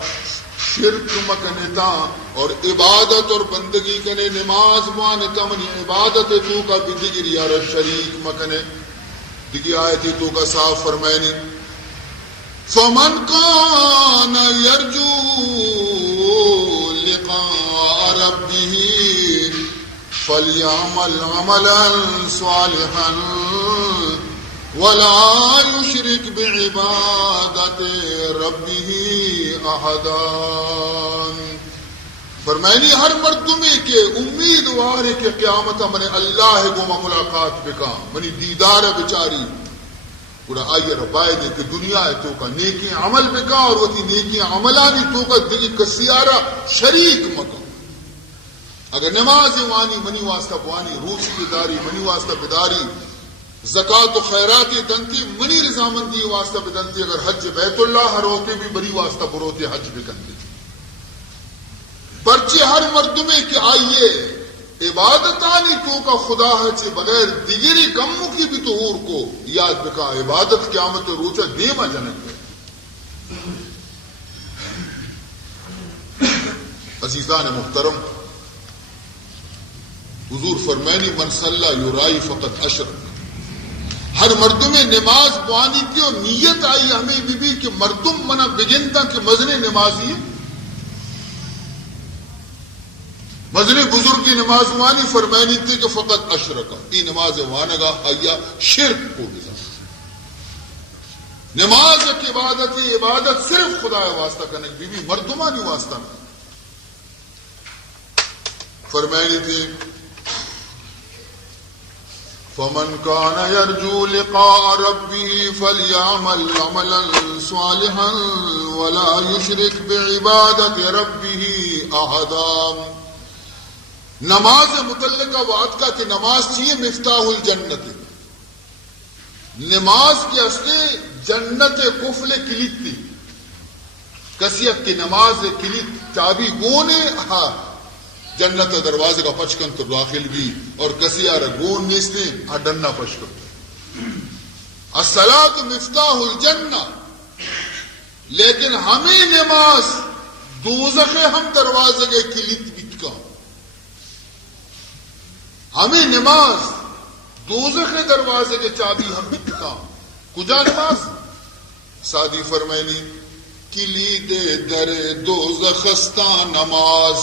شرک مکنتا اور عبادت اور بندگی کنے نماز مانتا منی عبادت تو کا بھی دیگر یار شریک مکنے دیگی آیتی تو کا صاف فرمائنی فمن کان یرجو لقاء ربه فلیعمل عملا صالحا ولا یشرک بعبادت ربه احدا فرمائنی ہر مردمی کے امیدوار ہے کہ قیامت من اللہ گوما ملاقات بکا منی دیدار بچاری گوڑا آئیے ربائے دے کہ دنیا ہے تو کا نیکی عمل بکا اور وہ تھی نیکی عملانی تو کا دلی کسیارہ شریک مکا اگر نماز وانی منی واسطہ بوانی روز کی داری منی واسطہ بداری زکاة و خیرات دنتی منی رضامندی واسطہ بدنتی اگر حج بیت اللہ روتے بھی بری واسطہ بروتے حج بکنتی پرچے ہر مردمے کہ آئیے عبادتانی تو کا خدا ہے چے بغیر دیگری کموں کی بھی تو اور کو یاد بکا عبادت قیامت روچہ دیما جنک ہے عزیزان محترم حضور فرمینی من صلی یرائی فقط اشرک ہر مردم نماز بوانی کی اور نیت آئی ہمیں بھی کہ مردم منا بگنتا کہ مزنے نمازی مزنے بزرگ کی نماز وانی فرمینی تھی کہ فقط اشرکا ای نماز وانگا آیا شرک کو بھی نماز کی عبادت صرف خدا واسطہ کرنے بی بی مردمانی واسطہ فرمینی تھی فمن كان يرجو لقاء ربه فليعمل عملا صالحا ولا يشرك بعبادة ربه أحدا. نماز متعلقہ بات کا کہ نماز چاہیے مفتاح الجنت. نماز کے اصل جنت قفل کلید تھی. کسی کی نماز کلید چابی گونے ہاں جنت دروازے کا پچکن تو داخل بھی اور کسی آر گون نیستے ڈننا پچکن. الصلاۃ مفتاح الجنہ. لیکن ہمیں نماز دوزخ ہم دروازے کے کلید بکا. ہمیں نماز دوزخ دروازے کے چابی ہم بکا. کجا نماز سادی فرمائنی کلید در دوزخستہ نماز.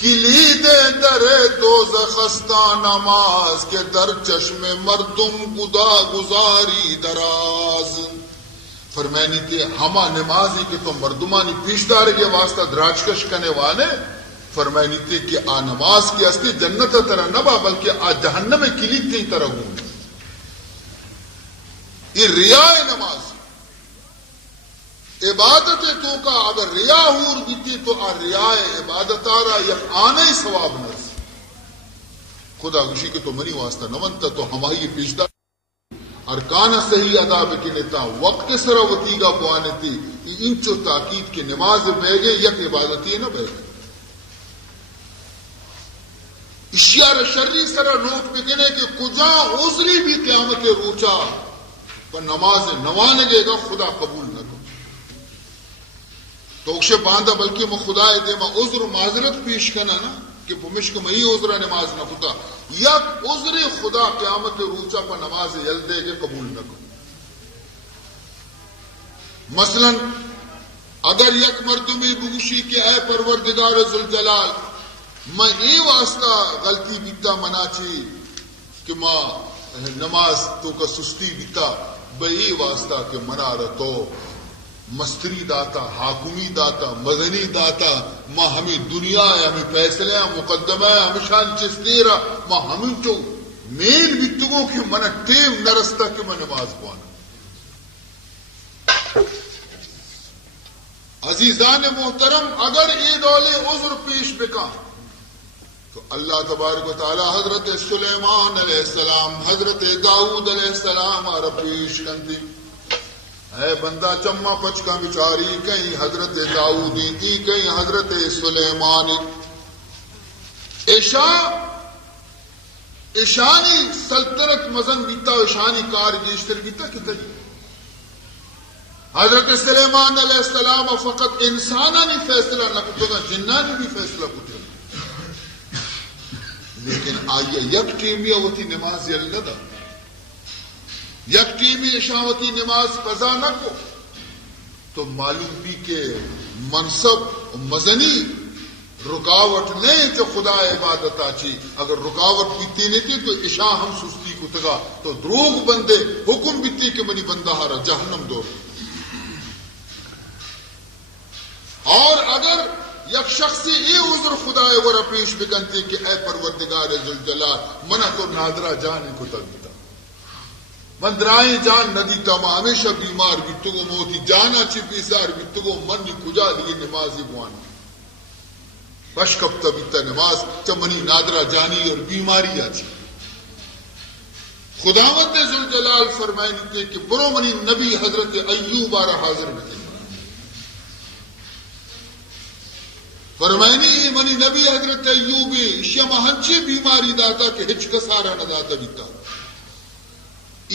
کلید در دوزخستہ نماز کے در چشم مردم گدا گزاری دراز. فرمائنی کہ ہما نمازی کہ تو مردمانی پیشدار کے واسطہ دراجکش کرنے والے. فرمائنی تھے کہ آ نماز کی اصلی جنت طرح نبا بلکہ آ جہنم کلید کی طرح ہوں. یہ ریا نماز عبادت تو کا اگر ریا ہور بیتی تو آ ریا عبادت آرہ یک آنے ثواب نرس. خدا خوشی کے تو منی واسطہ نمنتا تو ہمائی پیشدار ارکان صحیح ادا بکنیتا وقت سروتی گا بوانتی انچو تاکید کی نماز بیگے یک عبادتی نہ بیگے. اشیار شرری سرا نوٹ بکنے کہ کجا عذری بھی قیامت روچا پر نماز نوانگے گا خدا قبول نہ کرو. تو اکشے باندھا بلکہ میں خدا دے میں عذر معذرت پیش کرنا نا کہ پمشک میں ہی عذر نماز نہ ہوتا یک عذر خدا قیامت روچا پر نماز یل دے گے قبول نہ کرو. مثلا اگر یک مردمی بگوشی کہ اے پروردگار ذوالجلال میں یہ واسطہ غلطی بیتا مناچی کہ ماں نماز تو کا سستی بیتا بئی واسطہ کہ منا رتو مستری داتا حاکمی داتا مدنی داتا ماں ہمیں دنیا ہے ہمیں فیصلے ہیں مقدمہ ہے ہمیشہ چستیرہ ماں ہمیں تو میل بیتگوں کی منہ ٹیم نرستا کہ میں نماز پوانا. عزیزان محترم اگر یہ دولے عذر پیش بکا تو اللہ تبارک و تعالی حضرت سلیمان علیہ السلام حضرت داؤد علیہ السلام پیش کنتی. اے بندہ چما پچکا بچاری کہیں حضرت داؤدی تھی کہیں حضرت سلیمانی. ایشانی سلطنت مزن بیتا ایشانی کار گیشتر بیتا کتنی. حضرت سلیمان علیہ السلام فقط انسانانی فیصلہ نہ کتو گا جنانی بھی فیصلہ کتو. لیکن آئیے یک ٹیمی ہوتی نماز اللہ دا یک ٹیمی اشاوتی نماز قضا نہ کو تو معلوم بھی کہ منصب مزنی رکاوٹ نہیں کہ خدا عبادت آچی. اگر رکاوٹ بیتی نہیں تھی تو عشاء ہم سستی کو تگا تو دروغ بندے حکم بیتی کہ منی بندہ ہارا جہنم دور. اور اگر یک شخصی یہ عذر خدا ورا پیش بکنتی کہ اے پروردگار ذوالجلال منہ تو نادرہ جان کو تلتا من درائیں جان ندیتا میں ہمیشہ بیمار بیتگو موتی جانا چی پیسار بیتگو من نی کجا دیگے نمازی بوانا بشکب تبیتا نماز چمنی نادرہ جانی اور بیماری آچی. خداوند ذوالجلال فرمائنی تھے کہ برو منی نبی حضرت ایوب آرہ حاضر بتے. فرمائنی منی نبی حضرت ایوبی شما ہنچی بیماری داتا کہ ہچ کا سارا نہ داتا بیتا.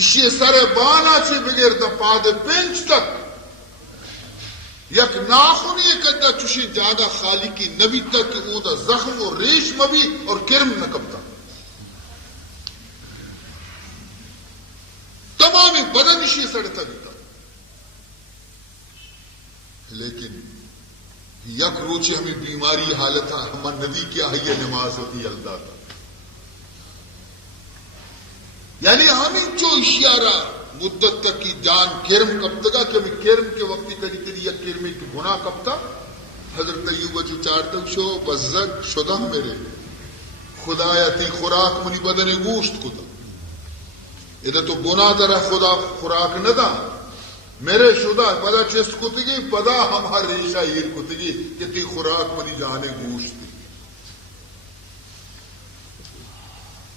اسی سر بانا چی بغیر دا پاد پینچ تک یک ناخنی کدہ چوشی جاگا خالی کی نبی تک کہ او دا زخم و ریش مبی اور کرم نکبتا. تمامی بدن اسی سڑتا بیتا. لیکن یک روچے ہمیں بیماری حالت ہے ہمیں ندی کیا ہے یہ نماز ہوتی اللہ تا. یعنی ہمیں جو اشیارہ مدت تک کی جان کرم کب تگا کہ ہمیں کرم کے وقتی کری تری یک کرمی کی گناہ کب تا. حضرت ایوب جو چارتک شو بزد شدہ میرے خدایا تی خوراک منی بدن گوشت کو تا ادھر تو گناہ درہ خدا خوراک نہ دا میرے شدہ پدا چیز کتگی پدا ہمار ریشہ ایر کتگی کہ تی خوراک منی جانے گوشت دی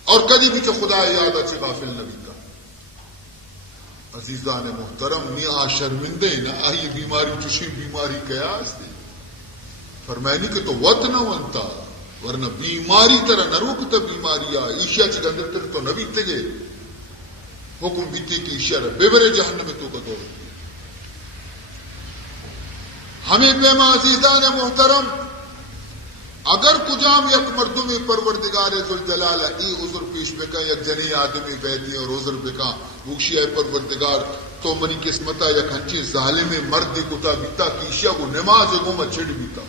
اور کدی بھی کہ خدا یاد اچھے غافل نبی کا عزیزان محترم نی آ شرمندے نہ آئی بیماری چشی بیماری قیاس دی فرمائنی کہ تو وط نہ ونتا ورنہ بیماری طرح نہ روکتا بیماری ایشیا چی گندر تر تو نبی تگے حکم بیتی کی ایشیا رہ بے برے جہنم تو کا دور ہمیں پیما عزیزان محترم اگر کجام یک مردمی پروردگار ذوالجلال ای عذر پیش بکا یک جنی آدمی بیدی اور عذر بکا بوشی ہے پروردگار تو منی قسمتا یک ہنچی ظالم مردی کتا بیتا کیشیا کو نماز گوما چھڑ بیتا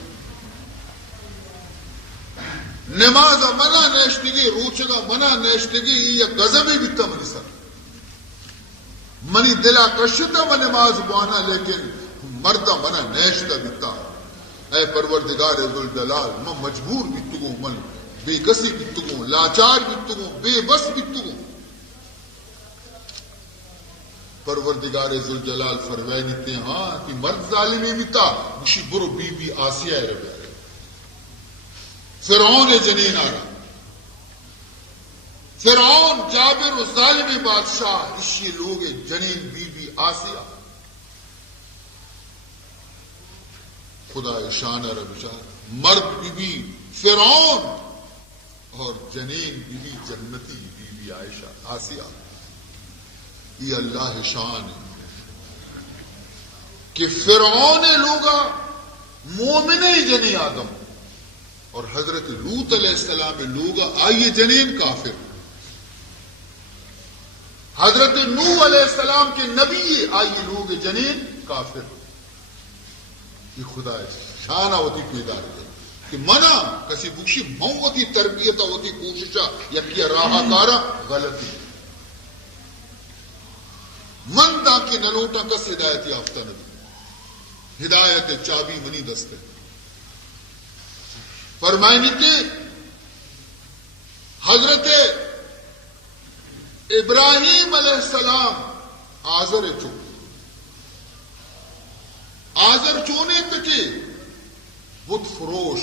نماز منع نیشتگی روچگا منع نیشتگی یک غضبی بیتا منی سر منی دلا کشتا من نماز بوانا لیکن مردہ منع نیشتا بیتا اے پروردگار ذوالجلال میں مجبور بیتگوں من بے کسی بیتگوں لاچار بیتگوں بے بس بیتگوں پروردگار ذوالجلال فرمائنیتے ہاں کہ مرد ظالمی بیتا مشی برو بی بی آسیہ ربی فرعون جنین آرہا فرعون جابر و ظالم بادشاہ اسی لوگ جنین بی بی آسیہ خدا شان ربشار مرد بی بی فرعون اور جنین بی بی جنتی بی بی عائشہ آسیہ یہ اللہ شان ہے کہ فرعون لوگا مومن جنی آدم اور حضرت لوط علیہ السلام لوگا آئیے جنین کافر حضرت نوح علیہ السلام کے نبی آئیے لوگ جنین کافر یہ خدا شانہ ہوتی پیدا ہے کہ منع کسی بخشی مو ہوتی تربیت ہوتی کوششہ یا کیا راہ کارا غلطی من دا کے نلوٹا کس ہدایت یافتہ نبی ہدایت چابی منی دستے فرمائنی کہ حضرت ابراہیم علیہ السلام آزر چو آزر چونے تکے بت فروش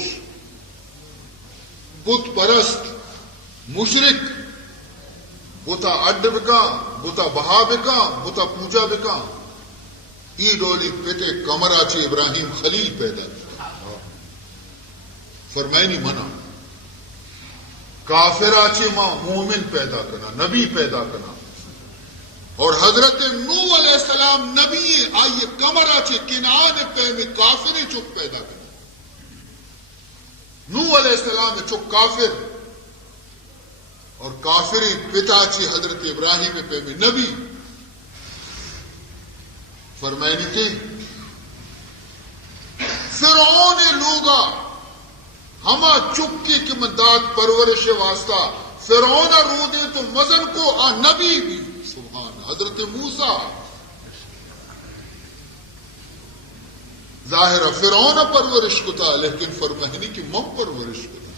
بت پرست مشرک بتا اڈ بکا بتا بہا بکا بتا پوجا بکا ای ڈولی پیٹے کمرہ چی ابراہیم خلیل پیدا فرمائنی منع کافرہ چی ماں مومن پیدا کرنا نبی پیدا کرنا اور حضرت نوح علیہ السلام نبی آئیے کمرہ چی کنان پہ میں کافر چک پیدا کرنا نوح علیہ السلام چک کافر اور کافری پتا چی حضرت ابراہیم پہ میں نبی فرمائنی کہ فرعون لوگا ہما چکی کی مداد پرورش واسطہ فرعون رو دے تو مزن کو نبی بھی سبحان حضرت موسیٰ ظاہر فرعون پرورش کو تھا لیکن فرمہنی کی مم پرورش کو تھا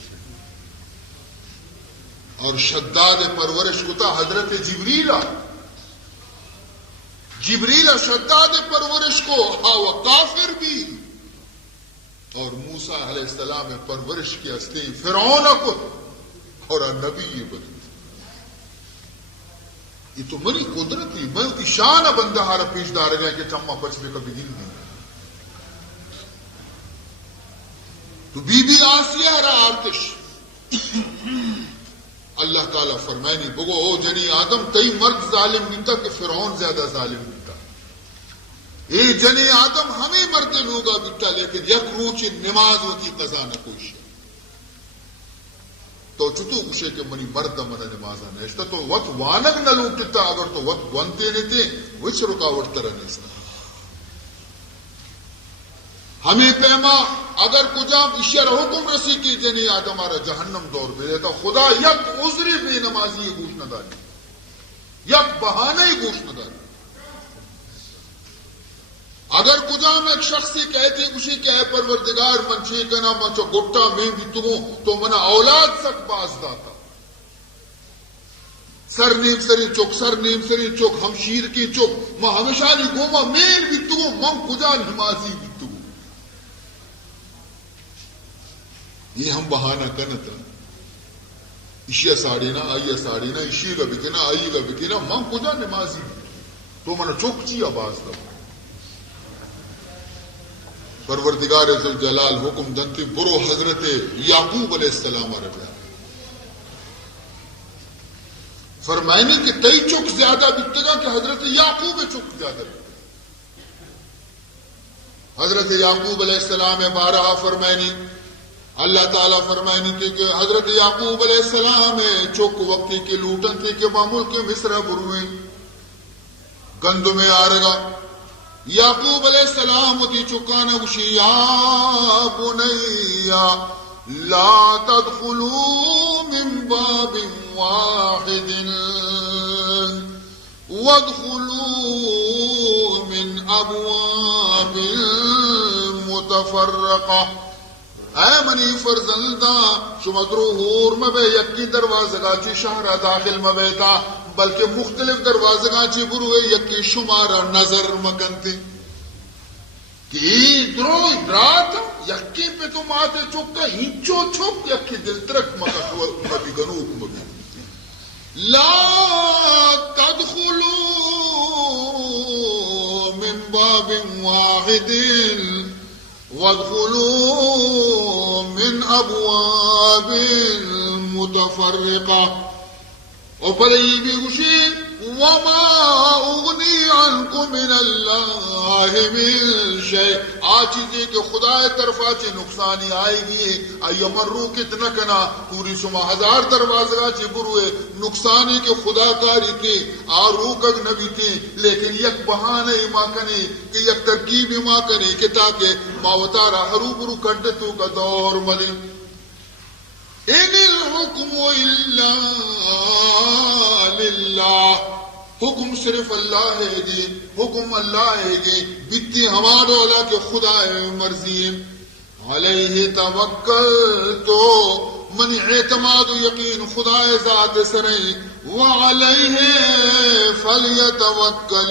اور شداد پرورش کو تھا حضرت جبریلہ شداد پرورش کو وہ کافر بھی اور موسیٰ علیہ السلام پرورش کی ہستے فرعون کو اور نبی یہ بدل یہ تو منی قدرتی میں شان بندہ ہارا پیش دار گیا کہ چما بچ میں کبھی دل نہیں تو بی بی آسیہ رہا آرتش اللہ تعالیٰ فرمائے نہیں بگو او جنی آدم تئی مرد ظالم نہیں تھا کہ فرعون زیادہ ظالم نہیں تھا اے جنی آدم ہمیں مرد لوگا بیٹا لیکن یک روچ نماز ہوتی قضا نہ کوئی شے تو چتو کشے کہ منی مرد من نمازا نیشتا تو وقت وانگ نہ لوٹتا اگر تو وقت ونتے نیتے وچ رکاوٹ طرح نیستا ہمیں پیما اگر کجام اشیار حکم رسی کی جنی آدم آرہ جہنم دور بے دیتا خدا یک عذری بے نمازی گوش نہ داری یک بہانے گوش نہ داری اگر کجام ایک شخصی کہتے اسی کہ اے پروردگار من چھے کنا من چو گٹا میں بھی تو منا اولاد سک باز داتا سر نیم سری چوک ہمشیر کی چوک ما ہمیشہ نہیں گوما مین بیتگو من کجا نمازی بیتگو. یہ ہم بہانہ کنتا اشیا ساڑینا آئیا ساڑینا اشی گا بکنا آئی گا بکنا من کجا نمازی تو من چوک چی آواز دا. پروردگار ذوالجلال حکم دنتی برو حضرت یعقوب علیہ السلام عربیہ فرمائنے کہ کئی چوک زیادہ بکتگا کہ حضرت یعقوب چوک زیادہ بکتگا. حضرت یعقوب علیہ السلام بارہا فرمائنی اللہ تعالیٰ فرمائنی کہ حضرت یعقوب علیہ السلام چوک وقتی کے لوٹن تھے کہ معمول کے مصرہ بروئے گندو میں آرگا یعقوب علیہ السلام تی چکانا وشی یا بنیا لا تدخلوا من باب واحد وادخلوا من ابواب متفرقہ. اے منی فرزندہ شمدرو ہور مبے یکی دروازگا چی شہرہ داخل مبیتا بلکہ مختلف دروازگا چی بروے یکی شمارا نظر مکنتے کہ درو درات یکی پہ تو ماتے چکتا ہنچو چھک یکی دل ترک مبی گنوک مبی. لا تدخلوا من باب واحد وادخلوا من ابواب متفرقہ. اور پدئی بھی گوشی وما اغنی عنکم من اللہ من شیء آ چیزیں کہ خدا طرف آچے نقصانی آئے گی آئی مرو کتنا کنا پوری شما ہزار دروازگا چی بروے نقصانی کے خدا کاری کے آروکگ نبی تھی لیکن یک بہانے ماں کنے کہ یک ترکیب ماں کنے کہ تاکہ ماوتارا حرو برو کڈتو کا دور ملے. ان الحکم الا للہ حکم صرف اللہ ہے گی حکم اللہ ہے گی بیتی ہمارا والا کہ خدا مرضی علیہ توکل تو من اعتماد و یقین خدا ذات سرئی وعلیہ فلیتوکل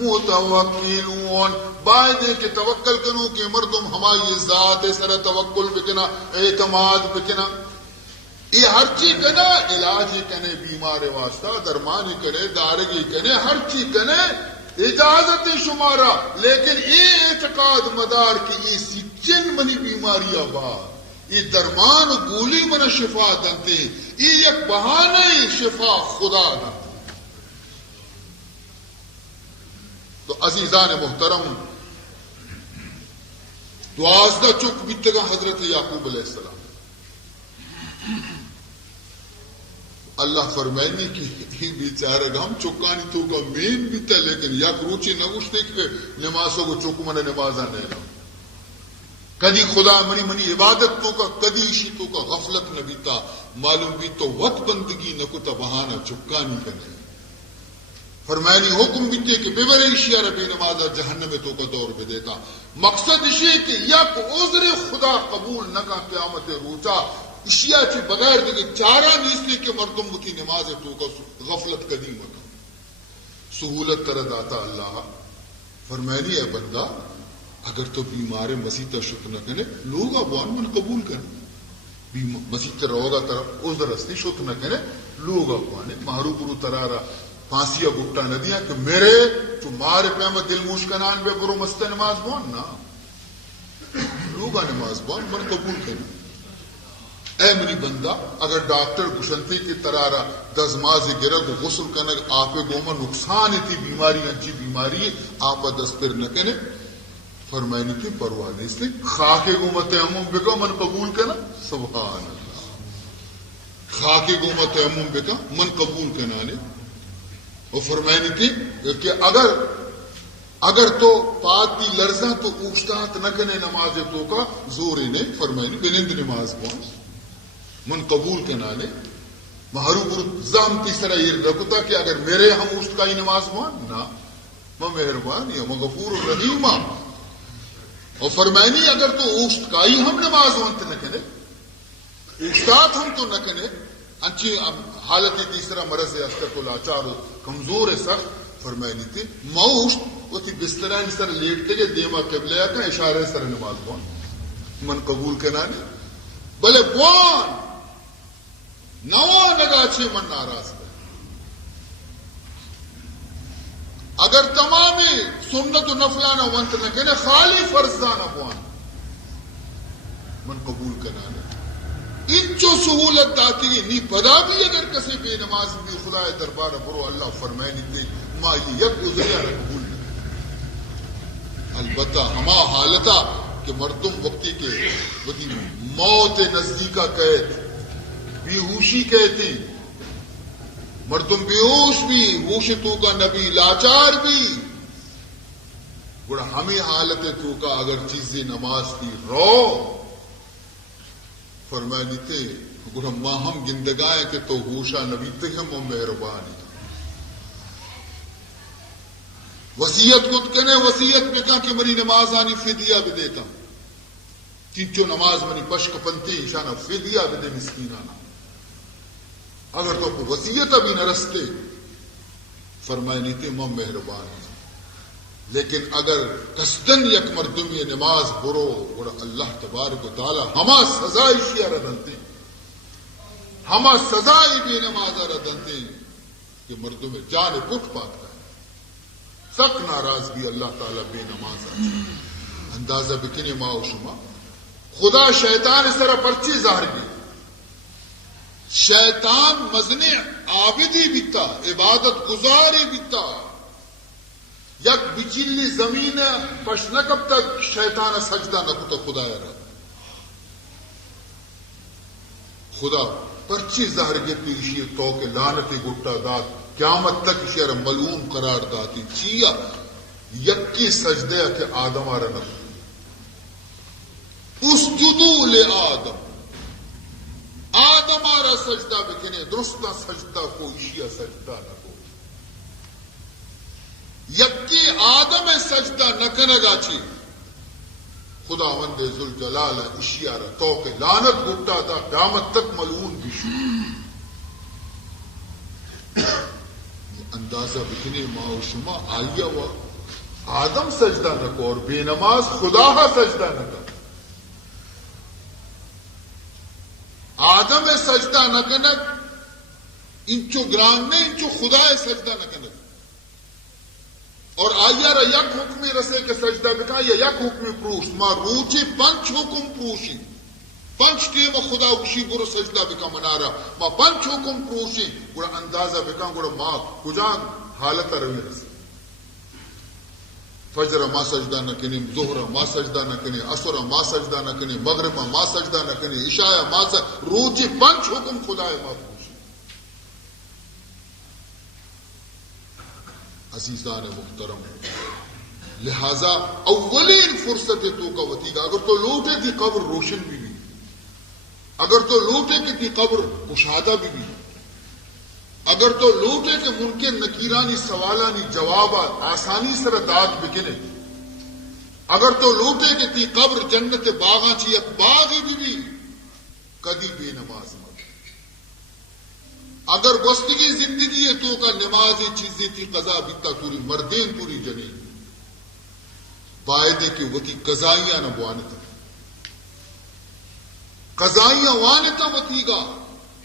المتوکلون باید کہ توکل کنو کہ مردم ہماری ذات سر توکل بکنا اعتماد بکنا. یہ ہر چیز کنے علاج کنے بیمار واسطہ درمانی کنے دارگی کنے ہر چیز کنے اجازت شمارا لیکن یہ اعتقاد مدار کی یہ سچن منی بیماریاں با یہ درمان گولی من شفا دنتے یہ یک بہانے شفا خدا دنتے. تو عزیزان محترم دوازدہ چک بیتگا حضرت یعقوب علیہ السلام اللہ فرمائنی کی بیچارہ ہم چکانی تو کا مین بیتا لیکن یک روچی نگوشتے کہ نمازوں کو چک من نمازہ نہیں رہا کدی خدا منی منی عبادت تو کا کدی اسی تو کا غفلت نہ بیتا معلوم بھی تو وقت بندگی نہ کتا بہانہ چکانی کرنے فرمائنی حکم بیتے کہ ببر اشیاء ربی نمازہ جہنم تو کا دور پہ دیتا. مقصد اسی کہ یک عذر خدا قبول نہ کا قیامت روچا اشیاء چی بغیر دیکھے چارہ نیسلی کے مردم کی نماز تو کا غفلت قدیم ہوتا سہولت ترد آتا. اللہ فرمائنی ہے بندہ اگر تو بیمار مسیح شک نہ کرے لوگ ابوان من قبول کرے مسیح رہو گا طرف عذر استی شک نہ کرے لوگ ابوان مہرو برو ترارا پھانسیا گپٹا ندیاں کہ میرے جو مارے پیامت دل موشکنان بے برو مستہ نماز بون نا لوگا نماز بون من قبول کریں. اے منی بندہ اگر ڈاکٹر گشنتی کی ترارا دزماز گرہ کو غسل کرنے آپ گوما نقصان تھی بیماری انچی بیماری آپ دس پر نہ کرنے فرمائنی کی پرواہ نہیں اس لیے خاک گوما تیمم بکا من قبول کرنا سبحان اللہ خاک گوما تیمم بکا من قبول کرنا نے اور فرمائنی تھی کہ اگر تو پاک کی لرزاں تو اوشتات نہ کنے نماز تو کا زور نے فرمائنی بلند نماز پہنچ من قبول کے نانے محروب زام تیسرا یہ رکھتا کہ اگر میرے ہم اوشت کا ہی نماز پہنچ نہ میں مہربان یا میں غفور الرحیم اور فرمائنی اگر تو اوشت کا ہی ہم نماز پہنچ نہ کنے اوشتات ہم تو نہ کنے انچی حالت تیسرا مرض ہے اختر کو لاچار ہو کمزور ہے سخت فرمائے نہیں تھے موش وہ تھی بسترہ ان سر لیٹتے گئے دیما قبلہ کا اشارہ سر نماز بوان من قبول کرنا نہیں بلے بوان نوا نگا چھے من ناراض کر اگر تمامی سنت و نفلانہ ونت نہ کہنے خالی فرضانہ بوان من قبول کرنا نہیں انچو سہولت داتی نی پدا بھی اگر کسی بے نماز بھی خدا دربار برو اللہ فرمائے نہیں دے ما یہ یک گزریا نہ قبول نہیں البتہ ہما حالتا کہ مردم وقتی کے وقتی موت نزدیکا قید بیہوشی کہتے مردم بیہوش بھی ہوش تو کا نبی لاچار بھی گوڑا ہمیں حالت تو کا اگر چیزیں نماز کی رو فرمائے دیتے گوڑا ماں ہم گندگائیں کہ تو ہوشا نبی تک ہم مہربانی وصیت کو کہنے وصیت میں کہا کہ منی نماز آنی فدیہ بھی دیتا تینچو نماز منی پشک پنتی شانہ فدیہ بھی دے مسکینانا اگر تو کو وصیت ابھی نہ رستے فرمائے نہیں تھے ماں مہربانی لیکن اگر قصدن یک مردم یہ نماز برو اور اللہ تبارک و تعالی ہما سزائی شیعہ ردنتے ہما سزائی بے نمازہ ردنتے کہ مردم جان پٹ پاتا ہے سخت ناراضگی اللہ تعالی بے نمازہ اندازہ بکنے ماں و شما خدا شیطان سرا پرچی ظاہر بھی شیطان مزنے عابدی بیتا عبادت گزاری بیتا یک بچیلی زمین پش نہ کب تک شیطان سجدہ نہ کتا خدا رہا خدا پرچی ظاہر گیتی اشی تو کے لعنتی گٹا داد قیامت تک اشی ملعون قرار داتی چیا یکی سجدہ کہ آدم آرہ نہ اسجدو لے آدم آدم آرہ سجدہ بکنے درستہ سجدہ کو اشیاء سجدہ نہ کو یکی آدم سجدہ نکنگا چی خدا وند ذوالجلال اشیاء رہ تو کہ لعنت گھٹا دا قیامت تک ملعون بشو یہ اندازہ بکنے ماں و شما آئیا ہوا آدم سجدہ نکو اور بے نماز خدا سجدہ نکو آدم سجدہ نکنگ انچو گران نے انچو خدا سجدہ نکنگ اور آیا را یک حکمی رسے کے سجدہ بکا یا یک حکمی پروش ما روچی پنچ حکم پروشی پنچ ٹیم خدا اکشی برو سجدہ بکا منارا ما پنچ حکم پروشی گوڑا اندازہ بکا گوڑا ما کجان حالت روی رسے فجر ما سجدہ نہ کنے ظہر ما سجدہ نہ کنے عصر ما سجدہ نہ کنے مغرب ما سجدہ نہ کنے عشاء ما روچی پنچ حکم خدا ما پروشی عزیزان محترم لہذا اولین فرصت تو کا وتی گا اگر تو لوٹے کی قبر روشن بھی اگر تو لوٹے کی قبر کشادہ بھی اگر تو لوٹے کے ممکن نکیرانی سوالانی جواب آسانی سر داد بکنے اگر تو لوٹے کے تی قبر جنت باغاں چی ایک باغی بھی کدی بے نماز مر اگر گستگی زندگی ہے تو کا نمازی چیزیں تھی قضا بیتا توری مردین توری جنین بائدے کی وتی قضائیاں نہ بوانتا قضائیاں وانتا وتی گا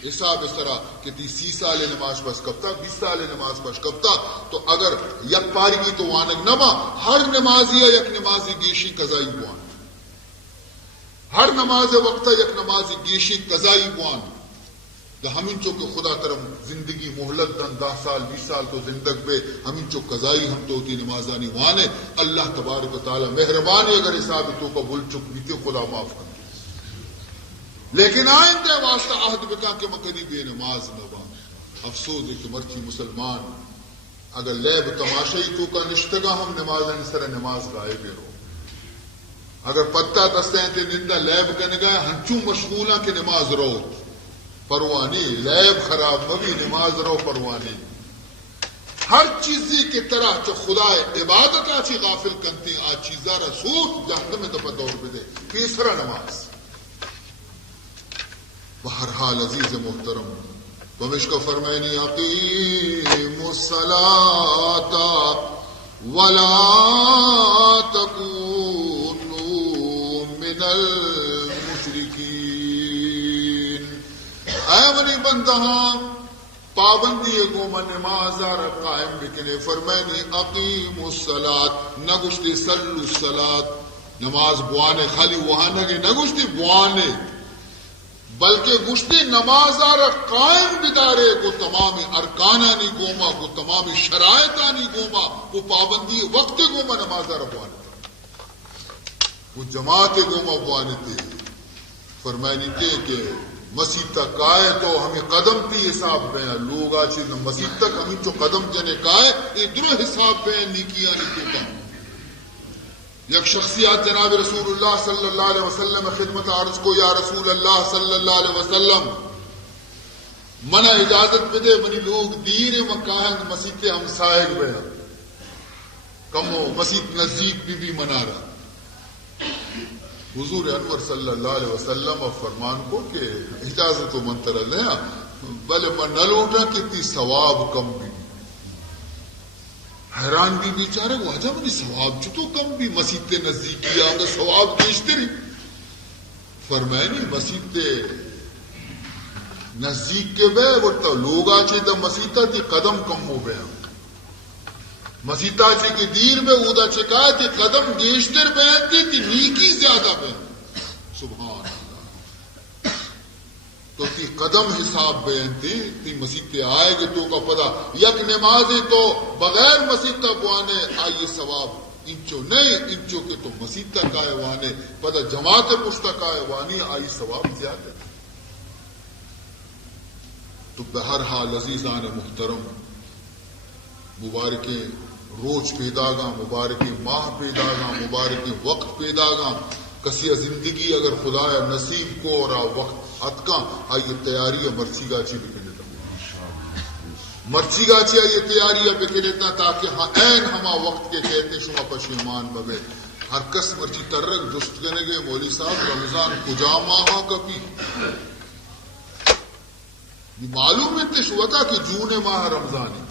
حساب اس طرح کہ تی 30 سال نماز پس کب تک 20 سال نماز پس کب تک تو اگر یک پاری کی تو وانگ نما ہر نمازی یک نمازی گیشی قضائی بوان ہر نماز وقتا یک نمازی گیشی قضائی بوان ہمیں چو کہ خدا کرم زندگی مہلت دن 10 سال 20 سال تو زندگ بے ہمیں چو قضائی ہم تو ہوتی نمازانی وانے اللہ تبارک و تعالی مہربانی اگر حساب تو کا بھول چک بھی تھے خدا معاف کر لیکن آئندہ واسطہ عہد بکا کہ مکدی بے نماز نبا افسوس ہے کہ مرچی مسلمان اگر لیب تماشائی تو کا نشتگا ہم نماز انسر نماز گائے بے رو اگر پتہ تستیں تے نندہ لیب کا نگاہ ہنچوں مشغولاں کہ نماز رو پروانی لیب خراب نبی نماز رو پروانی ہر چیزی کی طرح جو خدا عبادت آچی غافل کنتی آ چیزا رسول جہنم میں دفع دور بدے تیسرا نماز بہرحال عزیز محترم پمش کا فرمائنی اقیموا الصلاۃ ولا تکونوا من المشرکین. اے منی بندہاں پابندی گوما نماز قائم بکنے. فرمائنی اقیموا الصلاۃ نہ گشتی صلوا الصلاۃ نماز بوانے خالی وہاں نہ گشتی بوانے بلکہ گشتی نماز قائم بدارے کو تمام ارکانانی گوما کو تمام شرائطانی گوما کو پابندی وقت گوما نماز بوانے وہ جماعت گوما بوانے تھے. فرمائنی تھے کہ مسجد تک آئے تو ہمیں قدم تھی حساب بین لوگ آج مسجد تک ہمیں جو قدم جنے کائے ادھر حساب بین نہیں کیا نہیں تو کام. یک شخصیات جناب رسول اللہ صلی اللہ علیہ وسلم خدمت عرض کو یا رسول اللہ صلی اللہ علیہ وسلم منع اجازت بدے منی لوگ دیر مکاہنگ مسجد ہم سائق بیا کمو مسجد نزدیک بھی منا رہا. حضور انور صلی اللہ علیہ وسلم اور فرمان کو کہ اجازت و منتر لیا بلے من نہ لوٹا کتنی ثواب کم بھی. حیران بھی بیچارے وہ عجب نہیں ثواب جو تو کم بھی مسجد نزدیک کیا گا ثواب دیشتے رہی. فرمائے نہیں مسجد نزدیک کے بے ورطا لوگ آچے دا مسجدہ تی قدم کم ہو بے مسجد آچے کے دیر میں اودا چکا تی قدم دیشتر بیانتی تی نیکی زیادہ بیان. سبحان اللہ. تو تی قدم حساب بیانتی تی مسجد تے آئے گے تو کا پدا یک نمازی تو بغیر مسجد تا بوانے آئیے ثواب انچو نہیں انچو کے تو مسجد تک آئے وانے پدا جماعت پشتک آئے وانی آئی ثواب زیادہ. تو بہرحال عزیزان محترم مبارک روز پیدا گا مبارک ماہ پیدا گا مبارک وقت پیدا گا کسی زندگی اگر خدا نصیب کو اور وقت اتکا آئیے تیاری مرچی گاچی بکنے مرچی گاچی آئیے تیاری بکنے تاکہ ہاں این ہما وقت کے کہتے شما پشیمان بگے ہر کس مرچی ترک جست کرنے گے. مولی صاحب رمضان کجا ماہا کبھی معلوم انتش ہوا تھا کہ جون ماہ رمضانی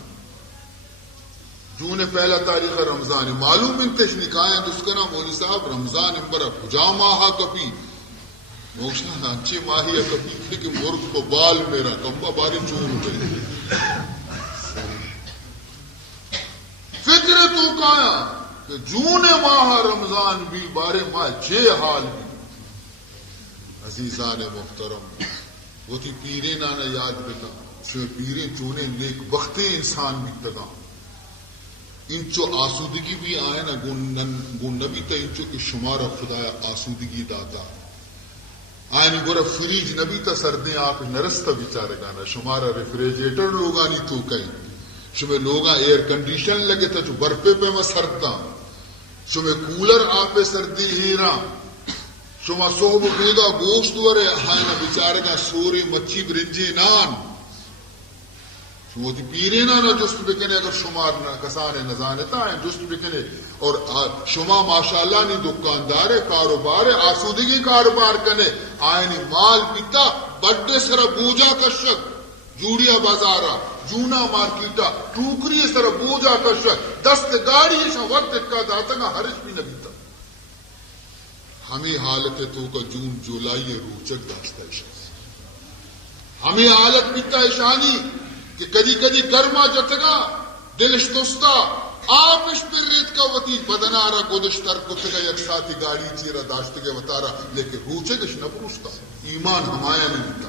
جون پہلا تاریخ رمضان معلوم انتش نکائیں جس کا نام مولی صاحب رمضان امبرا کجا ماہا کبھی موشن اچھی ماہی کبھی کہ مرغ کو بال میرا کمبا باری چون گئی فکر تو کایا کہ جون ماہ رمضان بھی بارے ماہ جے حال بھی. عزیزان محترم وہ تھی پیرے نانا یاد بتا شو پیرے چونے نیک بختے انسان بھی تگا انچو آسودگی بھی آئے نا گن نبی تا انچو کے شمارا خدایا آسودگی داتا آئینی گورا فریج نبی تا سردیں آپ نرستا بیچارے گانا شمارا ریفریجیٹر لوگانی تو کئی شمیں لوگا ایئر کنڈیشن لگے تا جو برپے پہ میں سرتا شمیں کولر آپ پہ سردی ہیرا شما صحب بیگا گوشت ورے ہائنا بیچارے گا سوری مچھی برنجی نان شما تی پیرے نانا جست بکنے اگر شمار کسانے نزانتا ہیں جست بکنے اور شما ماشاءاللہ نی دکاندار کاروبار آسودگی کاروبار کنے آئینی مال پیتا بڑے سر بوجا کشک جوڑیا بازارا جونا مارکیٹا ٹوکری سر بوجا کشک دست گاڑی شا وقت کا داتا گا ہرش بھی نبیتا. ہمیں حالت تو کا جون جولائی روچک داشتا شخص ہمیں حالت پیتا شانی کہ کدی کدی گرما جتگا دلش دوستا آپش پر ریت کا وطی بدنارا گودشتر کتگا یک ساتھی گاڑی چیرا داشتگے وطارا لیکن روچکش نہ پروشتا ایمان ہمایا نہیں ہوتا.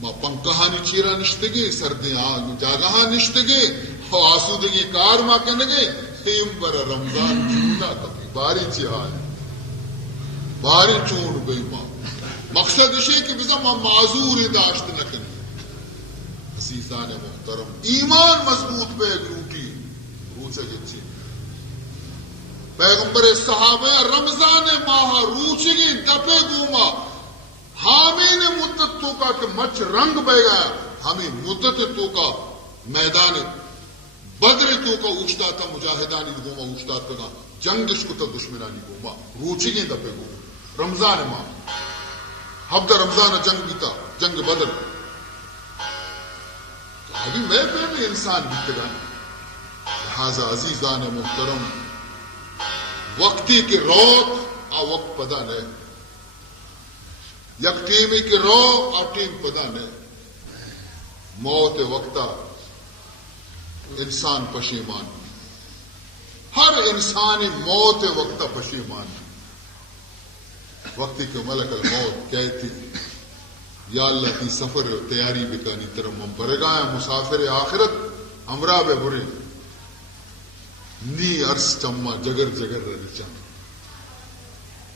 ما پنکہانی چیرا نشتگے سردیں جاگہاں نشتگے آسودگی کار ماں کنگے تیم برا رمضان چونہ کبھی باری چیہاں باری چون بئی ماں مقصد اسے کہ بزا ماں معذور داشت نہ کریں. عزیزان محترم ایمان مضبوط پہ روٹی روچہ جچی پیغمبر صحابہ رمضان ماہ روچگی دپے گوما ہمیں مدت تو کا کہ مچ رنگ بہ گیا ہمیں مدت تو کا میدان بدر تو کا اوچتا تھا مجاہدانی گوما اوچتا تھا جنگش کو تا دشمنانی گوما روچگی دپے گوما رمضان ماہ ہفتہ رمضان جنگ بھی تھا، جنگ بدر. ابھی میں پہلے انسان بھی تگا. لہذا عزیزان محترم وقتی کے روت آ وقت پدا نہیں، یک ٹیمی کے رو آ ٹیم پدا نہیں. موت وقتا انسان پشیمان، ہر انسان موت وقتا پشیمان. وقتی کے ملک الموت کہتی یا اللہ تی سفر تیاری بکانی ترم ہم برگائیں مسافر آخرت ہمراہ بے برے نی عرص چما جگر جگر رچا.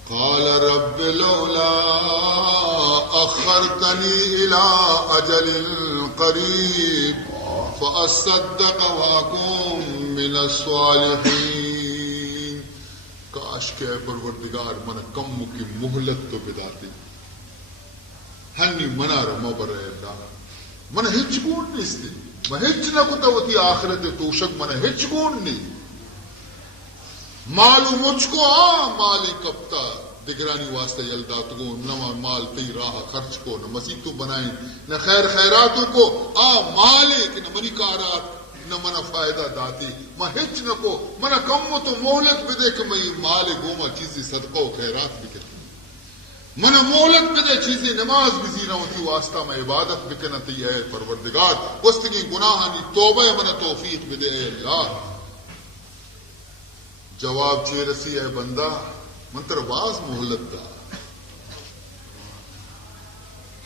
قال رب لولا اخرتنی الى اجل قریب فاصدق واکن من الصالحین. کاش کہ اے پروردگار من کم کی مہلت تو بداتی ہنی منا رما بر اللہ من ہچ گون نیستی میں ہچ نہ کتا ہوتی آخرت توشک من ہچ گون نہیں. مالو مجھ کو مالی کپتا دگرانی واسطے یلداتگو نہ مال تی راہ خرچ کو نہ مسیح تو بنائیں نہ خیر خیراتوں کو مالے کہ نہ منی کارات نہ منا فائدہ داتی میں ہچ نہ کو منا کم تو مہلت بھی دے کہ میں مال گوما چیزی صدقہ و خیرات بھی کرتی منا مہلت بھی دے چیزی نماز بھی زیرہ ہوتی واسطہ میں عبادت بھی کرنا تی اے پروردگار وستگی گناہانی توبہ منا توفیق بھی دے اے اللہ. جواب چے رسی اے بندہ منتر باز مہلت دا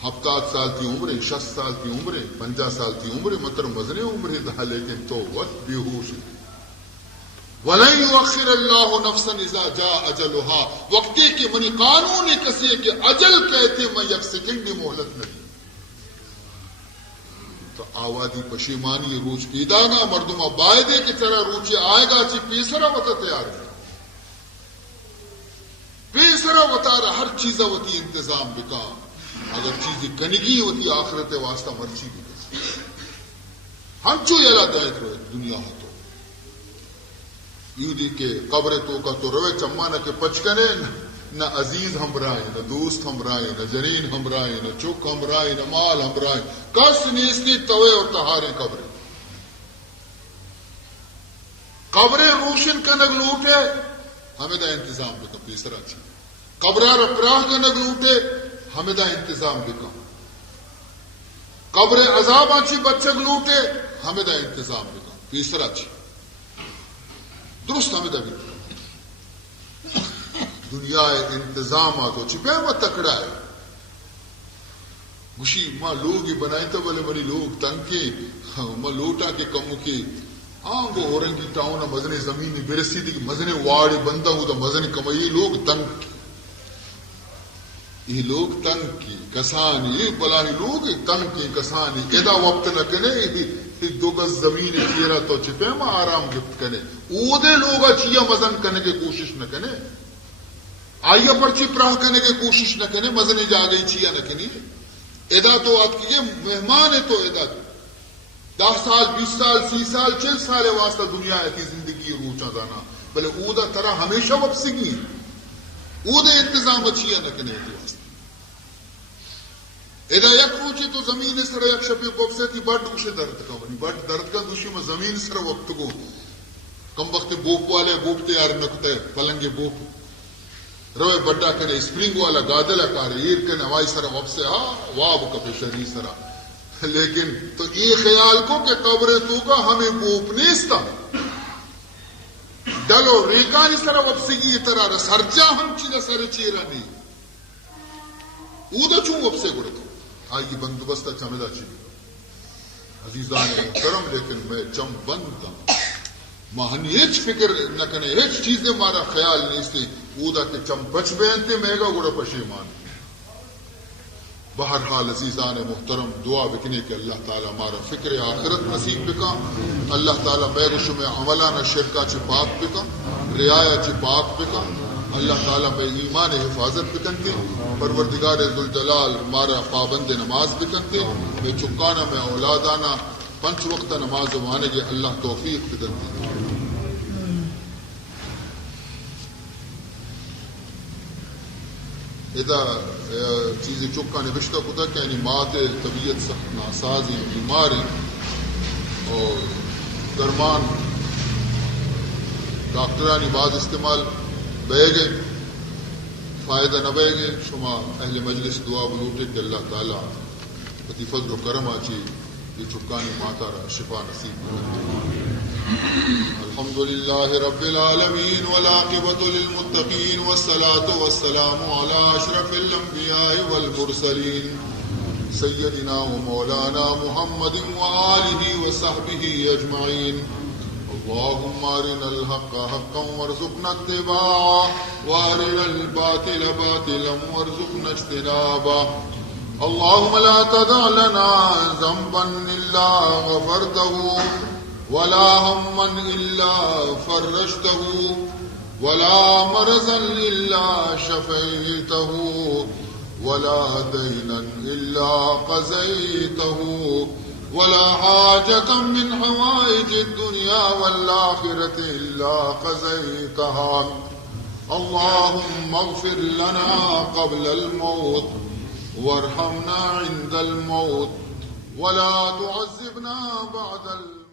70 سال کی عمر 60 سال کی عمر 50 سال کی عمر منتر مزنے عمر دا لیکن تو وقت بیہوش وَلَن يُؤَخِّرَ اللَّهُ نَفْسًا إِذَا جَاءَ أَجَلُهَا. وقتی کہ منی قانون کسی کہ اجل کہتے میں یک سیکنڈ مہلت نہیں. تو آوادی پشیمانی روچ پیدا گا مردم بائدے کی طرح روچے آئے گا چی پیسرا وطا تیار ہے پیسرا وطا رہا ہر چیزہ وطی انتظام بکا. اگر چیزی کنگی ہوتی آخرت واسطہ مرچی بھی ہم چو یلا دائت روئے دنیا ہاتھو یوں دی کہ قبر تو کا تو روے چمانہ کے پچکنے نہ عزیز ہمراہیں نہ دوست ہمراہیں نہ جنین ہمراہیں نہ چک ہمراہیں نہ مال ہمراہیں کس نیستی توے اور تہاریں قبریں قبریں روشن کا نگ لوٹے ہمیں دا انتظام بکا پیسرا چی قبرہ رپراہ کا نگ لوٹے ہمیں دا انتظام بکا قبر عذاب آچی بچک لوٹے ہمیں دا انتظام بکا پیسرا چی درست ہمیں دا بکا. دنیا انتظامات ہو چھپے میں تکڑا ہے گوشی ماں لوگ ہی بنائیں تو بلے بلی لوگ تنگ کے ماں لوٹا کے کموں کے وہ اورنگی ٹاؤن مزنے زمینی برسی دی مزنے واڑی بندہ ہوں تو مزنے کمائی لوگ تنگ یہ لوگ تنگ کی کسانی یہ بلاہی لوگ تنگ کی کسانی ایدا وقت نہ کنے دو گز زمین کیرا تو چھپے میں آرام گفت کنے او دے لوگا چیا مزن کرنے کی کوشش نہ کنے آئیے پرچی پراہ کرنے کی کوشش نہ کرنے مزنے جا گئی چیا نہ کنی ادا تو آپ کی مہمان ہے تو ادا تو 10 سال 20 سال 30 سال 40 سال واسطہ دنیا ایسی زندگی روچا جانا بلے اودا طرح ہمیشہ واپسی گی اودا انتظام اچھیا نہ کرنے کی واسطہ ادا یک روچی تو زمین سر یک شپی بوب سے تھی بڑھ دوشے درد کا بنی بڑھ درد کا دوشی میں زمین سر وقت کو کم وقت بوپ والے بوپ تیار نکتے پلنگے بوپ روئے بڑا کنے اسپرنگ والا گادلہ کارے ایر کنے ہوائی سر وب سے واب کپے شری سرا لیکن تو یہ خیال کو کہ قبر تو کا ہمیں بوپ نیستا ڈلو ریکانی سر وب سے یہ طرح سرجا ہم چیزا سر چیرا نہیں اودا چون وب سے گڑتا آئی بندوبستہ چمدہ چیز عزیزان محترم لیکن میں چم بند دا مہنی ہیچ فکر نہ کنے ہیچ چیزیں مارا خیال نہیں اس اودا کے چم بچ بینتے میگا گوڑا پشیمان بہرحال عزیزان محترم دعا بکنے کہ اللہ تعالیٰ مارا فکر آخرت نصیب بکا اللہ تعالیٰ میرش میں عملانہ شرکا چی پاک بکا رعایہ چی پاک بکا اللہ تعالیٰ میں ایمان حفاظت بکنتے پروردگار ذوالجلال مارا پابند نماز بکنتے میں چکانا میں اولادانا 5 وقت نماز وانے گے اللہ توفیق بکنتے اذا چیزیں چکا نوشتہ کتا کہ یعنی مات طبیعت سخت ناساز ہیں بیمار ہیں اور درمان ڈاکٹرانی بعض استعمال بہ گئے فائدہ نہ بہ گئے شما اہل مجلس دعا بلوٹے کہ اللہ تعالیٰ پتی فضل و کرم آچی یہ چکانی ماتا را شفا نصیب کرے. الحمد لله رب العالمين والعاقبة للمتقين والصلاة والسلام على أشرف الأنبياء والمرسلين سيدنا ومولانا محمد وآله وصحبه أجمعين. اللهم أرنا الحق حقا وارزقنا اتباعه وأرنا الباطل باطلا وارزقنا اجتنابه. اللهم لا تدع لنا ذنبا إلا غفرته ولا هما إلا فرجته ولا مرضا إلا شفيته ولا دينا إلا قضيته ولا حاجة من حوائج الدنيا والآخرة إلا قضيتها. اللهم اغفر لنا قبل الموت وارحمنا عند الموت ولا تعذبنا بعد الموت.